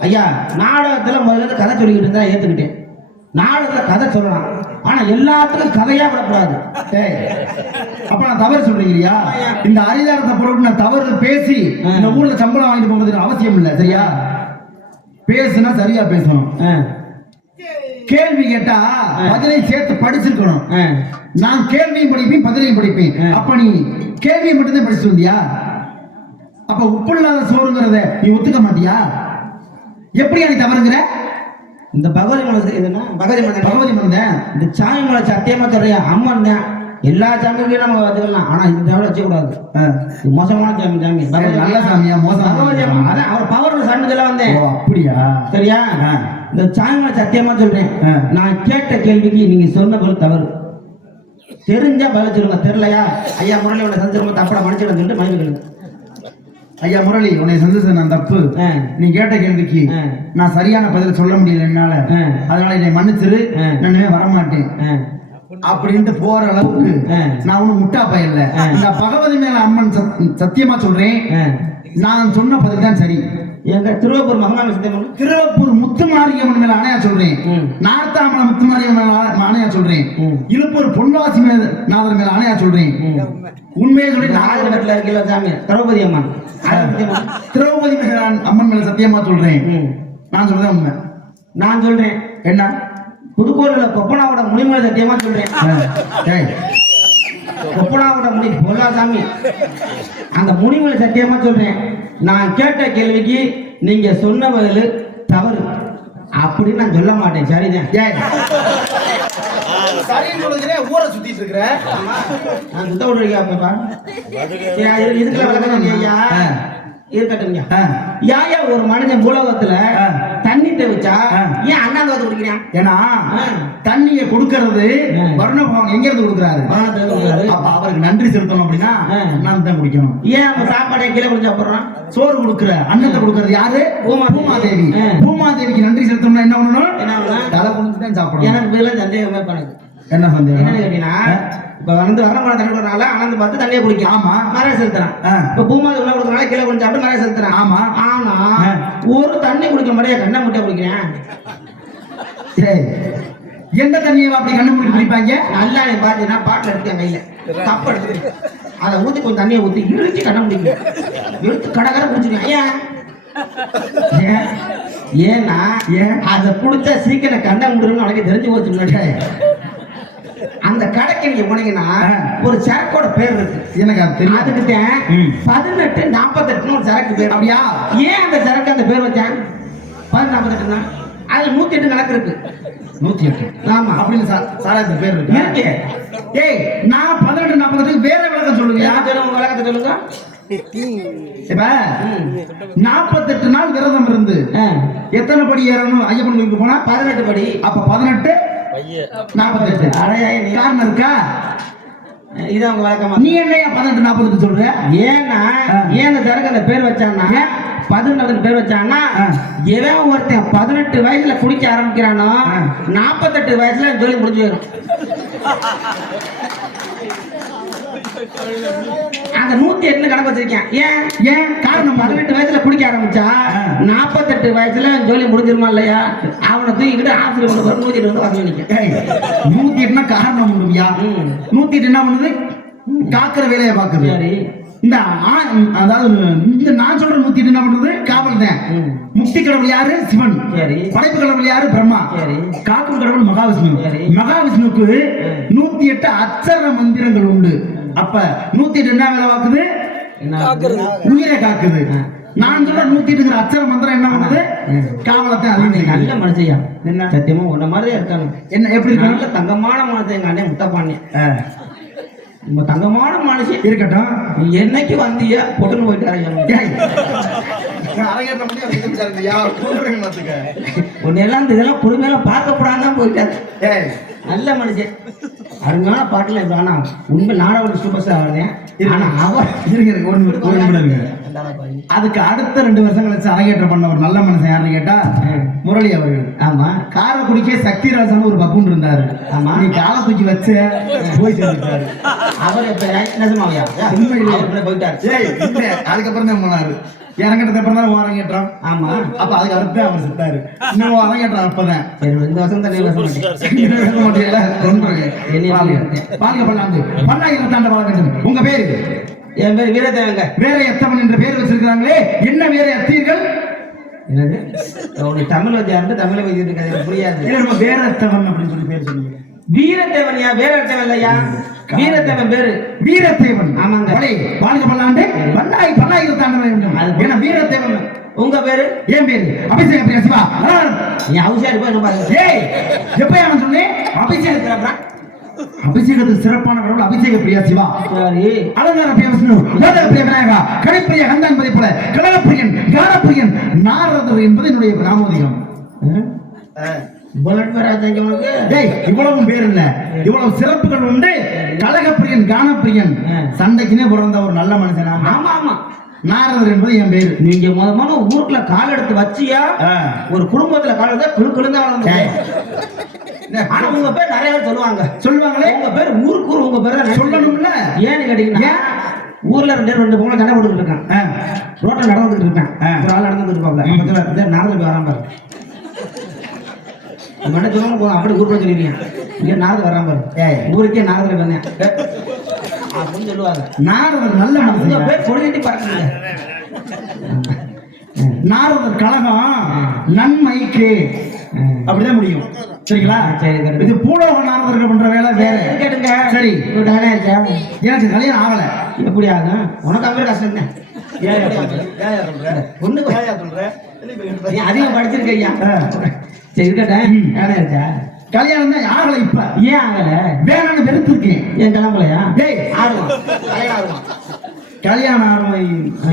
ஐயா, நாடகத்துல முதல்ல கதை சொல்லிக்கிட்டு இருந்தா ஏத்துக்கிட்டேன். நாடகத்துல கதை சொல்லலாம், ஆனா எல்லாத்துக்கும் கதையா விடக்கூடாது. அப்ப நான் தவறு சொல்றீங்கயா? இந்த அதிகாரத்தை பொருள் நான் தவறு பேசி இந்த ஊர்ல சம்பளம் வாங்கிட்டு போகிறதுக்கு அவசியம் இல்லை. சரியா? பேசுனா சரியா பேசணும். கேள்வி கேட்டா பதிலை சேர்த்து படிச்சிருக்கணும். நான் கேள்வியும் படிப்பேன், பதிலையும் படிப்பேன். அப்ப நீ கேள்வியை மட்டும்தான் படிச்சு வந்தியா? அப்ப உப்புள்ளாத சோறுங்கிறத நீ ஒத்துக்க மாட்டியா? எப்படியா நீ தவறுங்கிற? இந்த பகவதி மனசு எதுனா பகவதி மனதான் இந்த சாமி மலை சத்தியமா சொல்றியா? அம்மன் தான் எல்லா சாமியும் நம்ம வச்சுக்கலாம், ஆனா இந்த சாமி வச்சக்கூடாது. மோசமான சாமி. சாமி நல்ல சாமியா? மோசம் அதான் அவர் பவர் சாமி சொல்ல வந்தேன். அப்படியா? சரியா? இந்த சாமி மலை சத்தியமா சொல்றேன், நான் கேட்ட கேள்விக்கு நீங்க சொன்ன பொருள் தவறு. தெரிஞ்சா பதில் சொல்லுங்க, தெரியலையா ஐயா முரளி உன்னை சந்திருக்கும் தப்பட மனுஷன் சொல்லிட்டு மனிதர்களுக்கு. ஐயா முரளி, உன்னை சந்திச்ச நான் தப்பு. நீ கேட்ட கேள்விக்கு நான் சரியான பதில் சொல்ல முடியல என்னால, அதனால என்னை மன்னிச்சிரு, நான் வரமாட்டேன் அப்படின்ட்டு போற அளவுக்கு நான் ஒண்ணு முட்டா பையன்ல. இந்த பகவதி மேல அம்மன் சத்தியமா சொல்றேன், நான் சொன்ன பதில் தான் சரி. எங்க திருவப்பூர் மகனாம சத்தியம், திருவப்பூர் முத்துமாரியம்மன் மேல ஆணையா சொல்றேன், நார்த்தாமலை முத்துமாரியம்மன் மேல ஆணையா சொல்றேன், இழுப்பூர் பொன்வாசி நாதர் மேல ஆணையா சொல்றேன். உண்மையை சொல்லி நாகப்பட்டில இருக்கல சாமி திரௌபதி அம்மன், திரௌபதி அம்மன் மேல சத்தியமா சொல்றேன், நான் சொல்றேன் உண்மை. நான் சொல்றேன் என்ன, புதுக்கோட்டையில கொப்பனாவோட முடிமலை சத்தியமா சொல்றேன். கொப்பனாவோட முடி பொல்லா சாமி, அந்த முடிமலை சத்தியமா சொல்றேன். நான் கேட்ட கேள்விக்கு நீங்க சொன்ன பதில் தவறு அப்படின்னு நான் சொல்ல மாட்டேன். சரிதான், ஊரை சுத்திட்டு இருக்கிற நான் சுத்த விடுறீங்க. இதுக்குள்ள விளக்கம் ஐயா இருக்கட்டும். ஏன் ஒரு மனிதன் பூலோகத்துல தண்ணி தெவிச்சா ஏன் அண்ணாந்து குடிக்கிறான்? ஏன்னா தண்ணியை கொடுக்கறது வர்ணபவன் எங்க இருந்து கொடுக்குறாரு? அப்ப அவருக்கு நன்றி செலுத்தணும் அப்படின்னா அண்ணாந்து தான் குடிக்கணும். ஏன் அவன் சாப்பாடை கீழே குடிச்சு சாப்பிடுறான்? சோறு கொடுக்குற அன்னத்தை கொடுக்கறது யாரு? பூமாதேவி. பூமாதேவிக்கு நன்றி செலுத்தணும்னா என்ன பண்ணணும்? தலை குடிச்சு தான் சாப்பிடணும். எனக்கு பதிலாக சந்தேகமே பண்ணுது. என்ன சந்தேகம்? என்ன கேட்டீங்கன்னா, இப்ப வந்து வரமான தண்ணி கொடுக்கறனால அனந்து பார்த்து தண்ணியை குடிக்கும். ஆமா, மறைய செலுத்துறான். இப்ப பூமாதி உள்ள கொடுக்கறனால கீழே குடிச்சு சாப்பிட்டு மறைய செலுத்துறான். ஆமா, ஆனா ஒரு தண்ணி குடிக்க மாதிரியே கண்ணை முட்டை குடிக்கிறேன். எந்த தண்ணியை அப்படி கண்ணை முடி குடிப்பாங்க? நல்லா நீ பாத்தீங்கன்னா பாட்டில் எடுத்து கையில கப்ப எடுத்து அதை ஊத்தி கொஞ்சம் தண்ணியை ஊத்தி இழுத்து கண்ணை முடிக்கும், எடுத்து கடற்கரை குடிச்சிருக்கேன். ஏன்னா அதை குடிச்சா சீக்கிரம் கண்ணை முடின்னு உனக்கு தெரிஞ்சு போச்சு. முன்னாடி அந்த கடைக்கு நீங்க போனீங்கன்னா ஒரு சரக்கோட பேர் இருக்கு, எனக்கு அது தெரியும். அதுக்கிட்ட 1848 ஒரு சரக்கு பேர். அப்படியா? ஏன் அந்த சரக்கு அந்த பேர் வச்சாங்க? 1848 அதுல 108 கணக்கு இருக்கு. 108 ஆமா அப்படின்னு சாராயத்துக்கு பேர் இருக்கு. ஏய், நான் 1848 வேற விளக்கம் சொல்லுங்க. உங்க விளக்கத்தை சொல்லுங்க. இப்ப 48 நாள் விரதம் இருந்து எத்தனை படி ஏறணும் ஐயப்பன் கோயிலுக்கு போனா? 18 படி. அப்ப 18 48 காரணம் இருக்கா? இதான் உங்க வழக்கமா. நீ என்னையா 18-48 சொல்ற? ஏன்னா ஏன் தரக்கு அந்த பேர் வச்சான்னா 14 பேர் வச்சான்னா எவன் ஒருத்தன் 18 வயசுல குடிக்க ஆரம்பிக்கிறானோ 48 வயசுல ஜோலி முடிஞ்சு போயிடும். அந்த 108 கணக்கு வச்சிருக்கேன். ஏன் காரணம் 18 வயசுல குடிக்க ஆரம்பிச்சா 48 வயசுல ஜோலி முடிஞ்சிருமா இல்லையா? அவனை தூக்கிக்கிட்டு ஆசிரியர் வந்து 108 வந்து வசதி நிற்க. 108னா காரணம் உண்டுயா. 108 என்ன பண்ணுது? காக்கிற வேலையை பாக்குது. சரி, இந்த அதாவது இந்த நான் சொல்ற 108 என்ன பண்றது? காவல் தான். முக்தி கடவுள் யாரு? சிவன். சரி, படைப்பு கடவுள் யாரு? பிரம்மா. சரி, காக்கும் கடவுள் மகாவிஷ்ணு. சரி. மகாவிஷ்ணுக்கு 108 அட்சர மந்திரங்கள் உண்டு. அப்ப 108 என்ன வேலை பாக்குது? உயிரை காக்குது. நான் சொல்ற 108 அட்சர மந்திரம் என்ன பண்ணுது? காவலத்தை அதிகம். நல்ல மனுஷையா என்ன சத்தியமா உன்ன மாதிரியே இருக்காங்க. என்ன எப்படி நல்ல இருக்காங்க? தங்கமான மனுஷன் எங்க அண்ணன் முத்தப்பாண்டி. நம்ம தங்கமான மனுஷன் இருக்கட்டும். நீ என்னைக்கு வந்தியா பொட்டுன்னு போயிட்டாரு. உன்னெல்லாம் இந்த இதெல்லாம் பொறுமையெல்லாம் பார்க்கப்படாதான் போயிட்டாரு. நல்ல மனுஷன். அருமையான பாட்டுல ஆனா உண்மை நாடக சூப்பர் ஸ்டார் ஆனேன். ஆனா அவர் அதுக்கு அடுத்த 2 வருஷம் கழிச்சு அரங்கேற்றம் பண்ண ஒரு நல்ல மனுஷன் யாருன்னு கேட்டா முரளி அவர்கள். ஆமா, காரைக்குடிக்கே சக்திராஜன் ஒரு பப்புன் இருந்தாரு. ஆமா, நீ காலை தூக்கி வச்சு போய் சேர்ந்துட்டாரு. அவர் இப்ப நிஜமாவையா போயிட்டாரு. அதுக்கப்புறம் தான் போனாரு. இறங்கிட்டது அப்புறம் தான் அரங்கேற்றம். ஆமா, அப்ப அதுக்கு அடுத்து அவர் செத்தாரு. இன்னும் அரங்கேற்றம் அப்பதான். சரி, 2 வருஷம் தானே உங்க பேரு? என் பேர் வீரதேவங்க. வேற எத்தவன் என்ற பேர் வச்சிருக்காங்களே, என்ன வேற எத்தீர்கள்? என்னது? உனக்கு தமிழ் வச்சியாரு தமிழை வச்சிருக்காரு புரியாது. வேற எத்தவன் அப்படின்னு சொல்லி பேர் சொன்னீங்க. வீரதேவன்யா, வீரதேவன் இல்லையா? வீரதேவன் பேரு வீரதேவன். ஆமாங்க. வாழ்க பல்லாண்டு பல்லாயிரத்தாண்டு வேண்டும். ஏன்னா வீரதேவன். உங்க பேரு? ஏன் பேரு? அபிஷேக பிரியா சிவா. நீ அவசியம் போய் பாருங்க. ஏய், எப்ப அவன் சொன்னேன்? அபிஷேகத்துக்கு சிறப்பான கடவுள் அபிஷேக பிரியா சிவா. சரி, அலங்கார பிரியா விஷ்ணு, வேத பிரியா விநாயகா, கடைப்பிரியா கந்தான் பதிப்புல, கலகப்பிரியன், கானப்பிரியன், நாரதர் என்பது என்னுடைய நாமோதிகம். இவ்வளவும் பேர் இல்ல, இவ்வளவு சிறப்புகள் உண்டு. கலகப்பிரியன், கானப்பிரியன், சண்டைக்குனே பிறந்த ஒரு நல்ல மனுஷன். ஆமா ஆமா, நாரதர் என்பது என் பேரு. நீங்க முதல்ல ஊருக்குள்ள கால் எடுத்து வச்சியா ஒரு குடும்பத்துல கால் எடுத்தா குழுக்குழுந்தா வளர்ந்து. ஆனா உங்க பேர் நிறைய பேர் சொல்லுவாங்களே, உங்க பேர் ஊருக்கு உங்க பேர் சொல்லணும்ல. ஏன்னு கேட்டீங்கன்னா ஊர்ல 2 பொங்கலை சண்டை போட்டுக்கிட்டு இருக்கான். ரோட்ல நடந்துட்டு இருக்கான். ஒரு ஆள் நடந்துட்டு இருப்பாங்க. நாரதர் வராம பாரு. உங்கள்கிட்ட சொல்லணும் போதும், அப்படி ஊருக்கு சொல்லிடுவீங்க. இங்க நாரதர் வராம பாரு. ஊருக்கே நாரதர் வந்தேன் அப்படின்னு சொல்லுவாங்க. நாரதர் நல்ல உங்க பேர் கொடிக்கட்டி பார்க்கல. நாரதர் கழகம் நன்மைக்கு அப்படிதான் முடியும். சரிங்களா? சரி, இது பூலோக நாரதர்கள் பண்ற வேலை வேற. கேட்டுங்க. சரி, எனக்கு கல்யாணம் ஆகல. எப்படி ஆகும்? உனக்கு அவங்க கஷ்டம் தான். அதிகம் படிச்சிருக்கையா? சரி, இருக்கட்டேன். கல்யாணம் தான் ஆகல. இப்ப ஏன் ஆகல? வேணான்னு வெறுத்துருக்கேன். ஏன் கிளம்பலையா? கல்யாணம்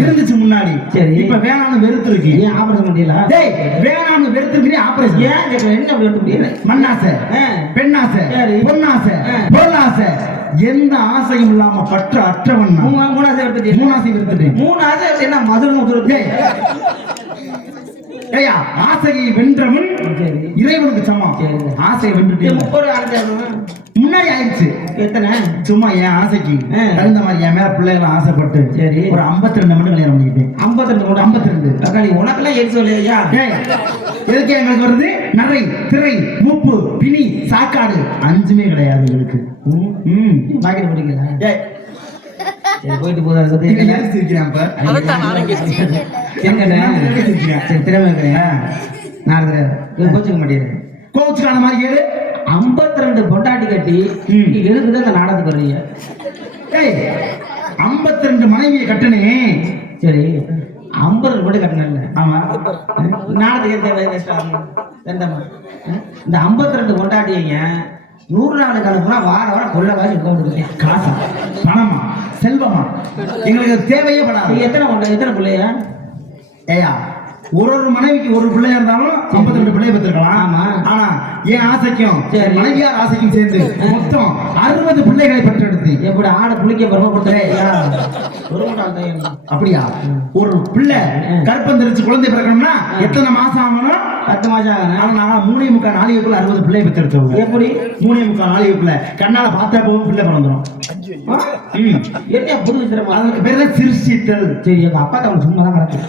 இருந்துச்சு முன்னாடி. சரி, இப்ப வேணான்னு வெறுத்துருக்கு. ஏன் ஆபரேஷன் முடியல? வேணான்னு வெறுத்துருக்கு. ஆபரேஷன் ஏன் என்ன அப்படி எடுத்து முடியல? மண்ணாசை, பெண்ணாசை, பொன்னாசை, பொருளாசை, எந்த ஆசையும் இல்லாம பற்று அற்றவன். 3 ஆசை எடுத்துட்டேன். 3 ஆசை எடுத்துட்டேன். 3 ஆசை என்ன மதுரை ஐயா, ஆசையை வென்றவன் இறைவனுக்கு சமம். ஆசையை வென்றுட்டேன். 30 ஆசை முன்னாடி ஆயிடுச்சு. எத்தனை? சும்மா என் ஆசைக்கு தகுந்த மாதிரி என் மேல பிள்ளைகளை ஆசைப்பட்டு சரி ஒரு 52 மணி கல்யாணம் பண்ணிக்கிட்டேன். 52 தக்காளி உனக்கெல்லாம் ஏன் சொல்லையா? எதுக்கு எங்களுக்கு வருது? நரை, திரை, மூப்பு, பிணி, சாக்காடு 5மே கிடையாது எங்களுக்கு. பாக்கெட் போட்டீங்களா? போயிட்டு போதா கோச்சுக்க மாட்டேன். கோச்சுக்கான மாதிரி கேளு. 52 பொண்டாட்டி கட்டி எதுக்குதான் இந்த நாடகத்துக்கு வர்றீங்க? 52 மனைவியை கட்டுனே. சரி, 50 கூட கட்டினல. ஆமா, நாடகத்துக்கு இந்த 52 பொண்டாட்டிங்க 100 நாள் கணக்குனா வாரம் கொள்ள காசு உட்காந்துருக்கேன். காசா, பணமா, செல்வமா எங்களுக்கு தேவையே படாது. எத்தனை பிள்ளையா? ஏயா, ஒரு மனைவிக்கு ஒரு பிள்ளையா இருந்தாலும் 52 பிள்ளைய பெற்றிருக்கலாம். ஆமா. ஆனா என் ஆசைக்கும் சரி. மனைவியார் ஆசைக்கும் சேர்ந்து மொத்தம் 60 பிள்ளைகளை பெற்றெடுத்து. எப்படி ஆடை புளிக்க பருவப்படுத்துறேன் அப்படியா? ஒரு பிள்ளை கற்பம் தெரிச்சு குழந்தை பிறக்கணும்னா எத்தனை மாசம் ஆகணும்? 10 மாசம் ஆகணும். ஆனா நான் 3.25 நாளைக்குள்ள 60 பிள்ளைய பெற்றெடுத்தவங்க. எப்படி 3.25 நாளைக்குள்ள கண்ணால பார்த்தா போகும் பிள்ளை பிறந்துரும். என்ன புது விஷயம்? அதுக்கு பேர் தான் சிறுசித்தல். சரி எங்க அப்பா தான் சும்மா தான் கிடக்கு.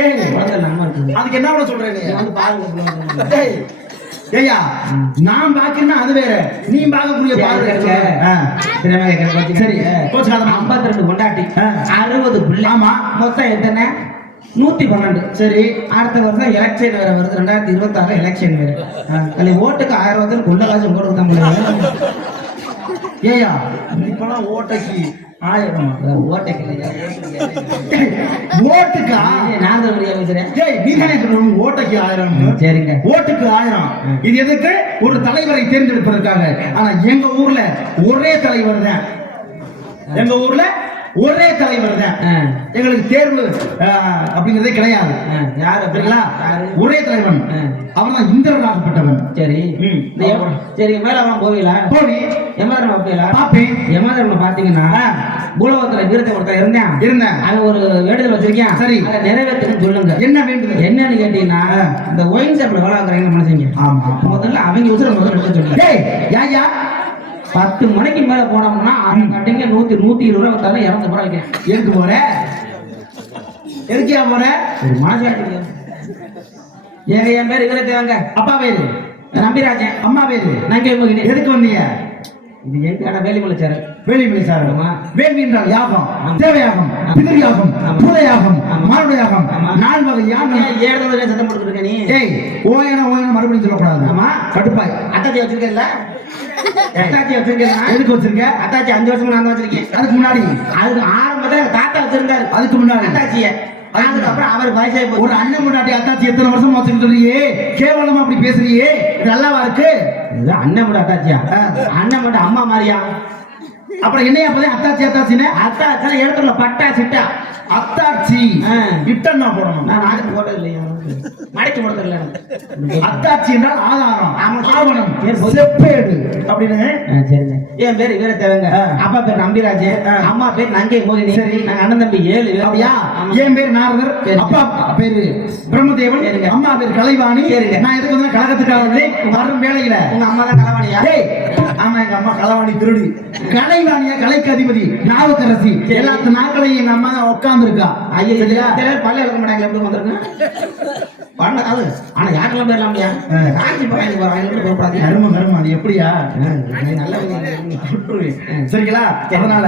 ஏய், குழந்தை நம்ம இருக்கு. அதுக்கு என்ன சொல்றேன் நீ? வந்து பாருங்க. ஏய், ஏய்யா, நான் பாக்குறேன்னா அது வேற, நீ பார்க்கக்கூடிய பார்வை சரி, சரி, கோச்சுக்காதம்மா. 52 கொண்டாட்டி, ஆ. 60 பிள்ளை. ஆமா. மொத்தம் எத்தனை? 112. சரி, அடுத்த வருஷம் எலெக்ஷன் வேற வருது. 2026 எலெக்ஷன் வேற. அதுல ஓட்டுக்கு 1000 ரூபாய் கொள்ள காசு போட்டு ஏய்யா, இப்பெல்லாம் ஓட்டைக்கு 1000. ஓட்டைக்கு ஓட்டுக்கா? நான் தான் பேசுறேன். ஏய், நீ தானே சொல்லணும் ஓட்டைக்கு 1000. சரிங்க. ஓட்டுக்கு 1000. இது எதுக்கு? ஒரு தலைவரை தேர்ந்தெடுப்பதற்காக. ஆனா எங்க ஊர்ல ஒரே தலைவர் தான். எங்க ஊர்ல ஒரே தலைவர் தான். எங்களுக்கு தேர்வு அப்படிங்கிறதே கிடையாது. யார் அப்படிங்களா? யாரு? ஒரே தலைவன். அவன் தான் இந்திரனாகப்பட்டவன். சரி. சரி, மேல அவன் போவீங்களா? போவி எமதர்ம போவீங்களா? பாப்பேன். எமதர்ம பாத்தீங்கன்னா பூலோகத்துல வீரத்தை ஒருத்தர் இருந்தேன். அவன் ஒரு வேண்டுதல் வச்சிருக்கேன். சரி. அதை நிறைவேற்றுன்னு சொல்லுங்க. என்ன வேண்டுதல்? என்னன்னு கேட்டீங்கன்னா, இந்த ஒயின் ஷாப்ல வேலை வைக்கிறாங்க மனுஷங்க. ஆமா. முதல்ல அவங்க உசுர முதல்ல எடுக்க சொல்லுங்க. ஏய், யாயா 10 மணிக்கு மேல போனோம்னா அவன் கட்டிங்க 120 ரூபா வந்தாலும் 200 ரூபா வைக்கிறேன். எதுக்கு போற? எதுக்கியா போற? ஒரு மாசாட்டி என் பேர் வீரத்தை வாங்க. அப்பா பேரு நம்பிராஜன். அம்மா பேரு நாங்க எதுக்கு வந்தீங்க? இது எங்க வேலிமலைச்சாரு. வேலிமலை சார். ஆமா. வேள்வி என்றால் யாகம், ஆமா. தேவயாகம், ஆமா. பிதிர்யாகம், ஆமா. பூதயாகம், ஆமா. மானுடயாகம், ஆமா. 4 வகை யாகம். 7 தடவை சத்தம் போட்டுருக்க நீ. ஏய், ஓயன மறுபடியும் சொல்லக்கூடாது. ஆமா. கடுப்பாய். அத்தாச்சி வச்சிருக்கல? அத்தாச்சி வச்சிருக்கேன். எதுக்கு வச்சிருக்க? அத்தாச்சி 5 வருஷமா நான் வச்சிருக்கேன். அதுக்கு முன்னாடி? அதுக்கு ஆரம்பத்துல எங்க தாத்தா வச்சிருந்தாரு. அதுக்கு முன்னாடி அத்தாச்சிய. அதுக்கப்புறம் அவர் வயசாகி போச்சு. ஒரு அண்ணன் முன்னாடி அத்தாச்சி எத்தனை வருஷம் வச்சுக்கிட்டு சொல்றியே? கேவலமா அப்படி பேசுறியே? இது நல்லாவா இருக்கு? இது அண்ணன் மட்டும் அத்தாச்சியா? அண்ணன் மட்டும் அம்மா மாதிரியா? அப்புறம் என்னையா அப்பதான் அத்தாச்சி அத்தாச்சின்னு? அத்தாச்சி எடுத்துல பட்டா சிட்டா அத்தாச்சி இட்டன் தான் போடணும். நான் நாளைக்கு போட்டது இல்லையா? மடைக்கு போட தெரியல. அத்தாச்சி என்றால் ஆதாரம், ஆமா. ஆவணம், செப்பேடு அப்படின்னு. சரிங்க. என் பேரு வீர தேவங்க. அப்பா பேர் நம்பிராஜ், அம்மா பேர் நங்கை மோகினி. சரி. நாங்க அண்ணன் தம்பி 7 பேர். அப்படியா? என் பேர் நாரதர். சரி. அப்பா பேரு பிரம்மதேவன். சரிங்க. அம்மா பேர் கலைவாணி. சரிங்க. நான் எதுக்கு வந்து கழகத்துக்காக வந்து வரும் வேலையில. உங்க அம்மா தான் கலவாணியா? ஏய், ஆமா, எங்க அம்மா கலைவாணி திருடி. கலைவாணியா? கலைக்கு அதிபதி நாவுக்கரசி. எல்லாத்து நாட்களையும் எங்க அம்மா தான் உட்கார்ந்து இருக்கா. ஐயா பல்ல இருக்க மாட்டாங்க. எப்படி வந்திருக்கேன் பண்ண காலு. ஆனா யாருக்கெல்லாம் பேர்லாம் முடியா? காஞ்சி போறாங்க. கருமம் கருமம். அது எப்படியா? நல்ல சரிங்களா? அதனால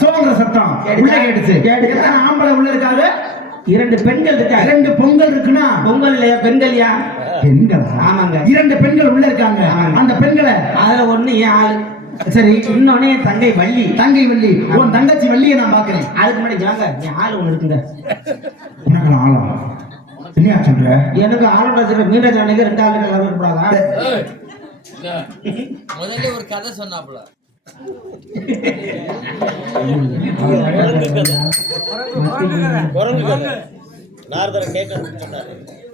சோழ சத்தம் உள்ள கேட்டுச்சு. எத்தனை ஆம்பளை உள்ள இருக்காங்க? 2 பெண்கள் இருக்கா? 2 பொங்கல் இருக்குன்னா பொங்கல் இல்லையா? பெண்கள்யா? பெண்கள். ஆமாங்க. 2 பெண்கள் உள்ள இருக்காங்க. அந்த பெண்களை அதுல ஒண்ணு என் ஆளு. சரி. இன்னொன்னு என் தங்கை வள்ளி. தங்கை வள்ளி. உன் தங்கச்சி வள்ளியை நான் பாக்குறேன். அதுக்கு முன்னாடி வாங்க, என் ஆளு ஒண்ணு இருக்குங்க. உனக்கு ஆளா? என்னையா சொல்ற? எனக்கு ஆளுநர் மீனராஜ் அன்னைக்கு 2 ஆளுக்கு எல்லாம் இருக்கக்கூடாதா? முதல்ல ஒரு கதை சொன்னாப்புல. குரங்கு கதை. நாரதர் கேட்டேன்னு சொன்னாரு.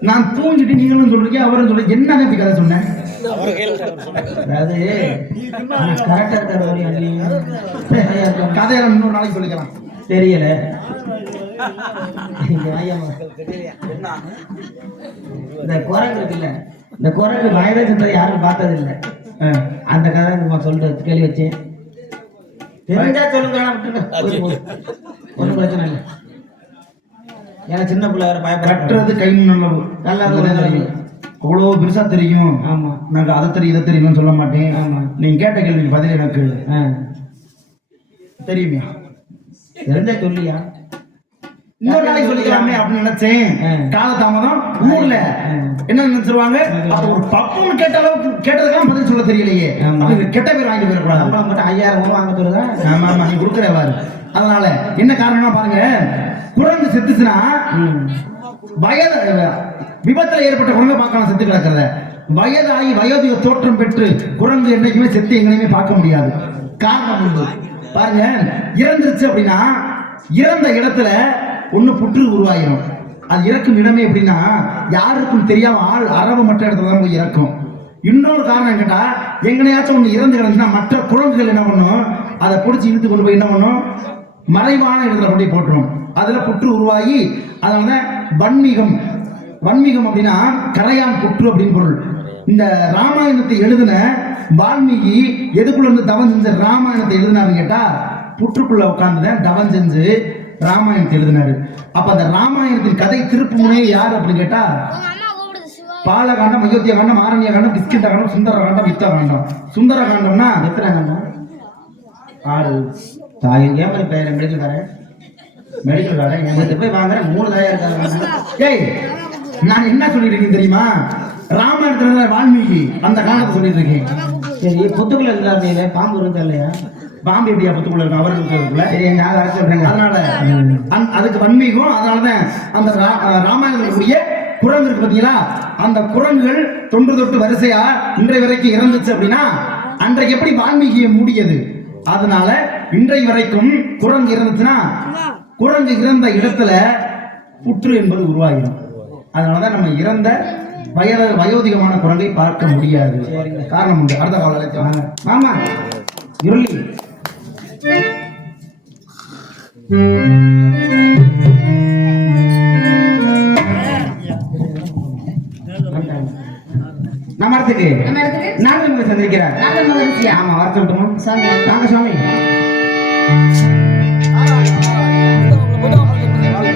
நான் தூங்கிட்டு நீங்களும் சொல்றீங்க, அவரும் சொல்றீங்க. என்ன இப்படி கதை சொன்னேன்? அவரை கேள்வி அவர் சொன்னாரு. அதாவது கரெக்டா இருக்கிற வரையும் கதையெல்லாம் இன்னொரு நாளைக்கு சொல்லிக்கலாம். தெரியல. இந்த குரங்கு இருக்குல்ல, இந்த குரங்கு வயதை சென்றதை யாரும் பார்த்தது இல்லை. அந்த கதை நம்ம சொல்லிட்டு கேள்வி வச்சேன். தெரிஞ்சா சொல்லுங்க, ஒன்றும் பிரச்சனை இல்லை. ஏன்னா சின்ன பிள்ளை வேற கட்டுறது பயப்படுறது கை நல்லது. நல்லா தெரியும். அவ்வளோ பெருசா தெரியும். ஆமா. நாங்க அதை தெரியும் இதை தெரியும்னு சொல்ல மாட்டேன். ஆமா. நீங்க கேட்ட கேள்வி பதில் எனக்கு தெரியுமே. தெரிஞ்சா சொல்லியா? இன்னொரு நாளைக்கு சொல்லிக்கலாமே அப்படின்னு நினைச்சேன். காலதாமதம். ஊர்ல என்ன நினைச்சிருவாங்க? அப்ப ஒரு பப்புன்னு கேட்ட அளவுக்கு கேட்டதுக்கெல்லாம் பதில் சொல்ல தெரியலையே. அதுக்கு கெட்ட பேர் வாங்கிட்டு போயிடக்கூடாது. நம்மள மட்டும் 5000 ரூபாய் வாங்க சொல்லுதா? ஆமா ஆமா, நீ கொடுக்குறவாரு. அதனால என்ன காரணமா பாருங்க. குரங்கு செத்துச்சுன்னா வயது விபத்துல ஏற்பட்ட குரங்கை பார்க்கலாம் செத்து கிடக்கிறத. வயதாகி வயோதிக தோற்றம் பெற்று குரங்கு என்னைக்குமே செத்து எங்கேயுமே பார்க்க முடியாது. காரணம் உண்டு. பாருங்க, இறந்துருச்சு அப்படின்னா இறந்த இடத்துல ஒண்ணு புற்று உருவாயிரும், அது இறக்கும் இடமே எப்படின்னா யாருக்கும் தெரியாம ஆள் அரவு மற்ற இடத்துல தான் போய் இறக்கும். இன்னொரு காரணம் கேட்டா எங்கனையாச்சும் ஒண்ணு இறந்து கிடந்துச்சுன்னா மற்ற குரங்குகள் என்ன பண்ணும், அதை பிடிச்சி இழுத்து கொண்டு போய் என்ன பண்ணும், மறைவான இடத்துல கொண்டு போய் போட்டுரும். அதுல புற்று உருவாகி அதனால வன்மீகம். வன்மீகம் அப்படின்னா கரையான் புற்று அப்படின்னு பொருள். இந்த ராமாயணத்தை எழுதின வால்மீகி எதுக்குள்ள இருந்து தவம் செஞ்ச ராமாயணத்தை எழுதினாருன்னு கேட்டா புற்றுக்குள்ள உட்கார்ந்து தவம் செஞ்சு ராமாயணத்தை எழுதினாரு. அப்ப அந்த ராமாயணத்தின் கதை திருப்பு முனையே யார் அப்படின்னு கேட்டா பாலகாண்டம், அயோத்தியா காண்டம், ஆரண்ய காண்டம், கிஷ்கிந்த காண்டம், சுந்தர காண்டம், யுத்த காண்டம். சுந்தர காண்டம்னா எத்தனை காண்டம்? 6. தாயின் ஏமாரி பெயர் மெடிக்கல் காரன் எங்கிட்ட போய் வாங்குறேன் 3 தாயா இருக்காங்க. ஏய் நான் என்ன சொல்லிட்டு இருக்கேன் தெரியுமா, ராமாயணத்துல வால்மீகி அந்த காண்டத்தை சொல்லிட்டு இருக்கேன். சரி புத்துக்குள்ள இருந்தாரு பாம்பு இருந்து இல்லையா, பாம்பு எப்படியா புத்துக்குள்ள இருக்கும், அவர் இருக்கிறதுக்குள்ள சரி நான் அரைச்சு விடுறேங்க. அதனால அதுக்கு வன்மீகம். அதனாலதான் அந்த ராமாயணத்துக்குரிய குரங்கு இருக்கு பாத்தீங்களா, அந்த குரங்குகள் தொன்று தொட்டு வரிசையா இன்றைய வரைக்கும் இறந்துச்சு அப்படின்னா அன்றைக்கு எப்படி வால்மீகியை மூடியது. அதனால இன்றைய வரைக்கும் குரங்கு இறந்துச்சுன்னா குரங்கு இறந்த இடத்துல புற்று என்பது உருவாகிடும். அதனாலதான் நம்ம இறந்த வயோதிகமான குரங்கை பார்க்க முடியாது. காரணம் உண்டு. அடுத்த கால அழைச்சாங்க ஆமா இருளி நம்ம இடத்துக்கு நாங்கள் சந்திக்கிறார். ஆமா வர சொல்லட்டுமா? வாங்க சுவாமி.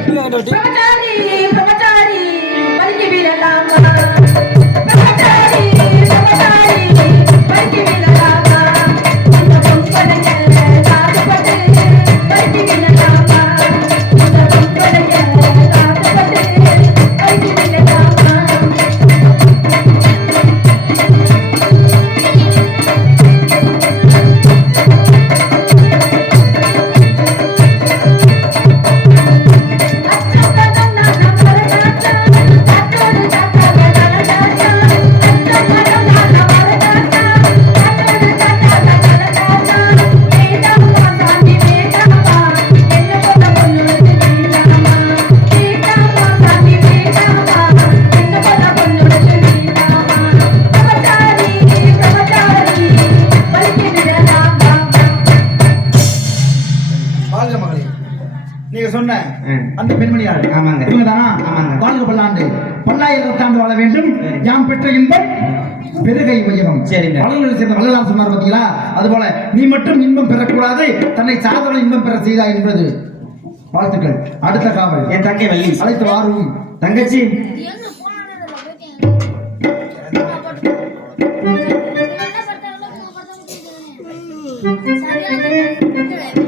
பிரம்மச்சாரி பிரம்மச்சாரி பலிக்கு வீரலாமா, பிரம்மச்சாரி பிரம்மச்சாரி பலிக்கு வீரலாமா, இந்த பொம்பளைங்க காதுபட்டு பலிக்கு வீரலாமா, இந்த பொம்பளைங்க காதுபட்டு பலிக்கு வீரலாமா. நீங்க சொன்ன அந்த பெண்மணியாள் ஆமாங்க. இவங்கதானா? ஆமாங்க. வாழ்க பல்லாண்டு, பல்லாயிரத்தாண்டு வாழ வேண்டும். யாம் பெற்ற இன்பம் பெருகை வையகம். சரிங்க. வள்ளல்களை சேர்ந்த வள்ளலார் சொன்னார் பார்த்தீங்களா, அதுபோல நீ மட்டும் இன்பம் பெறக்கூடாது, தன்னை சாதனை இன்பம் பெற செய்தா என்பது வாழ்த்துக்கள். அடுத்த காவல் என் தங்கை வள்ளி அழைத்து வாரும். தங்கச்சி சரியா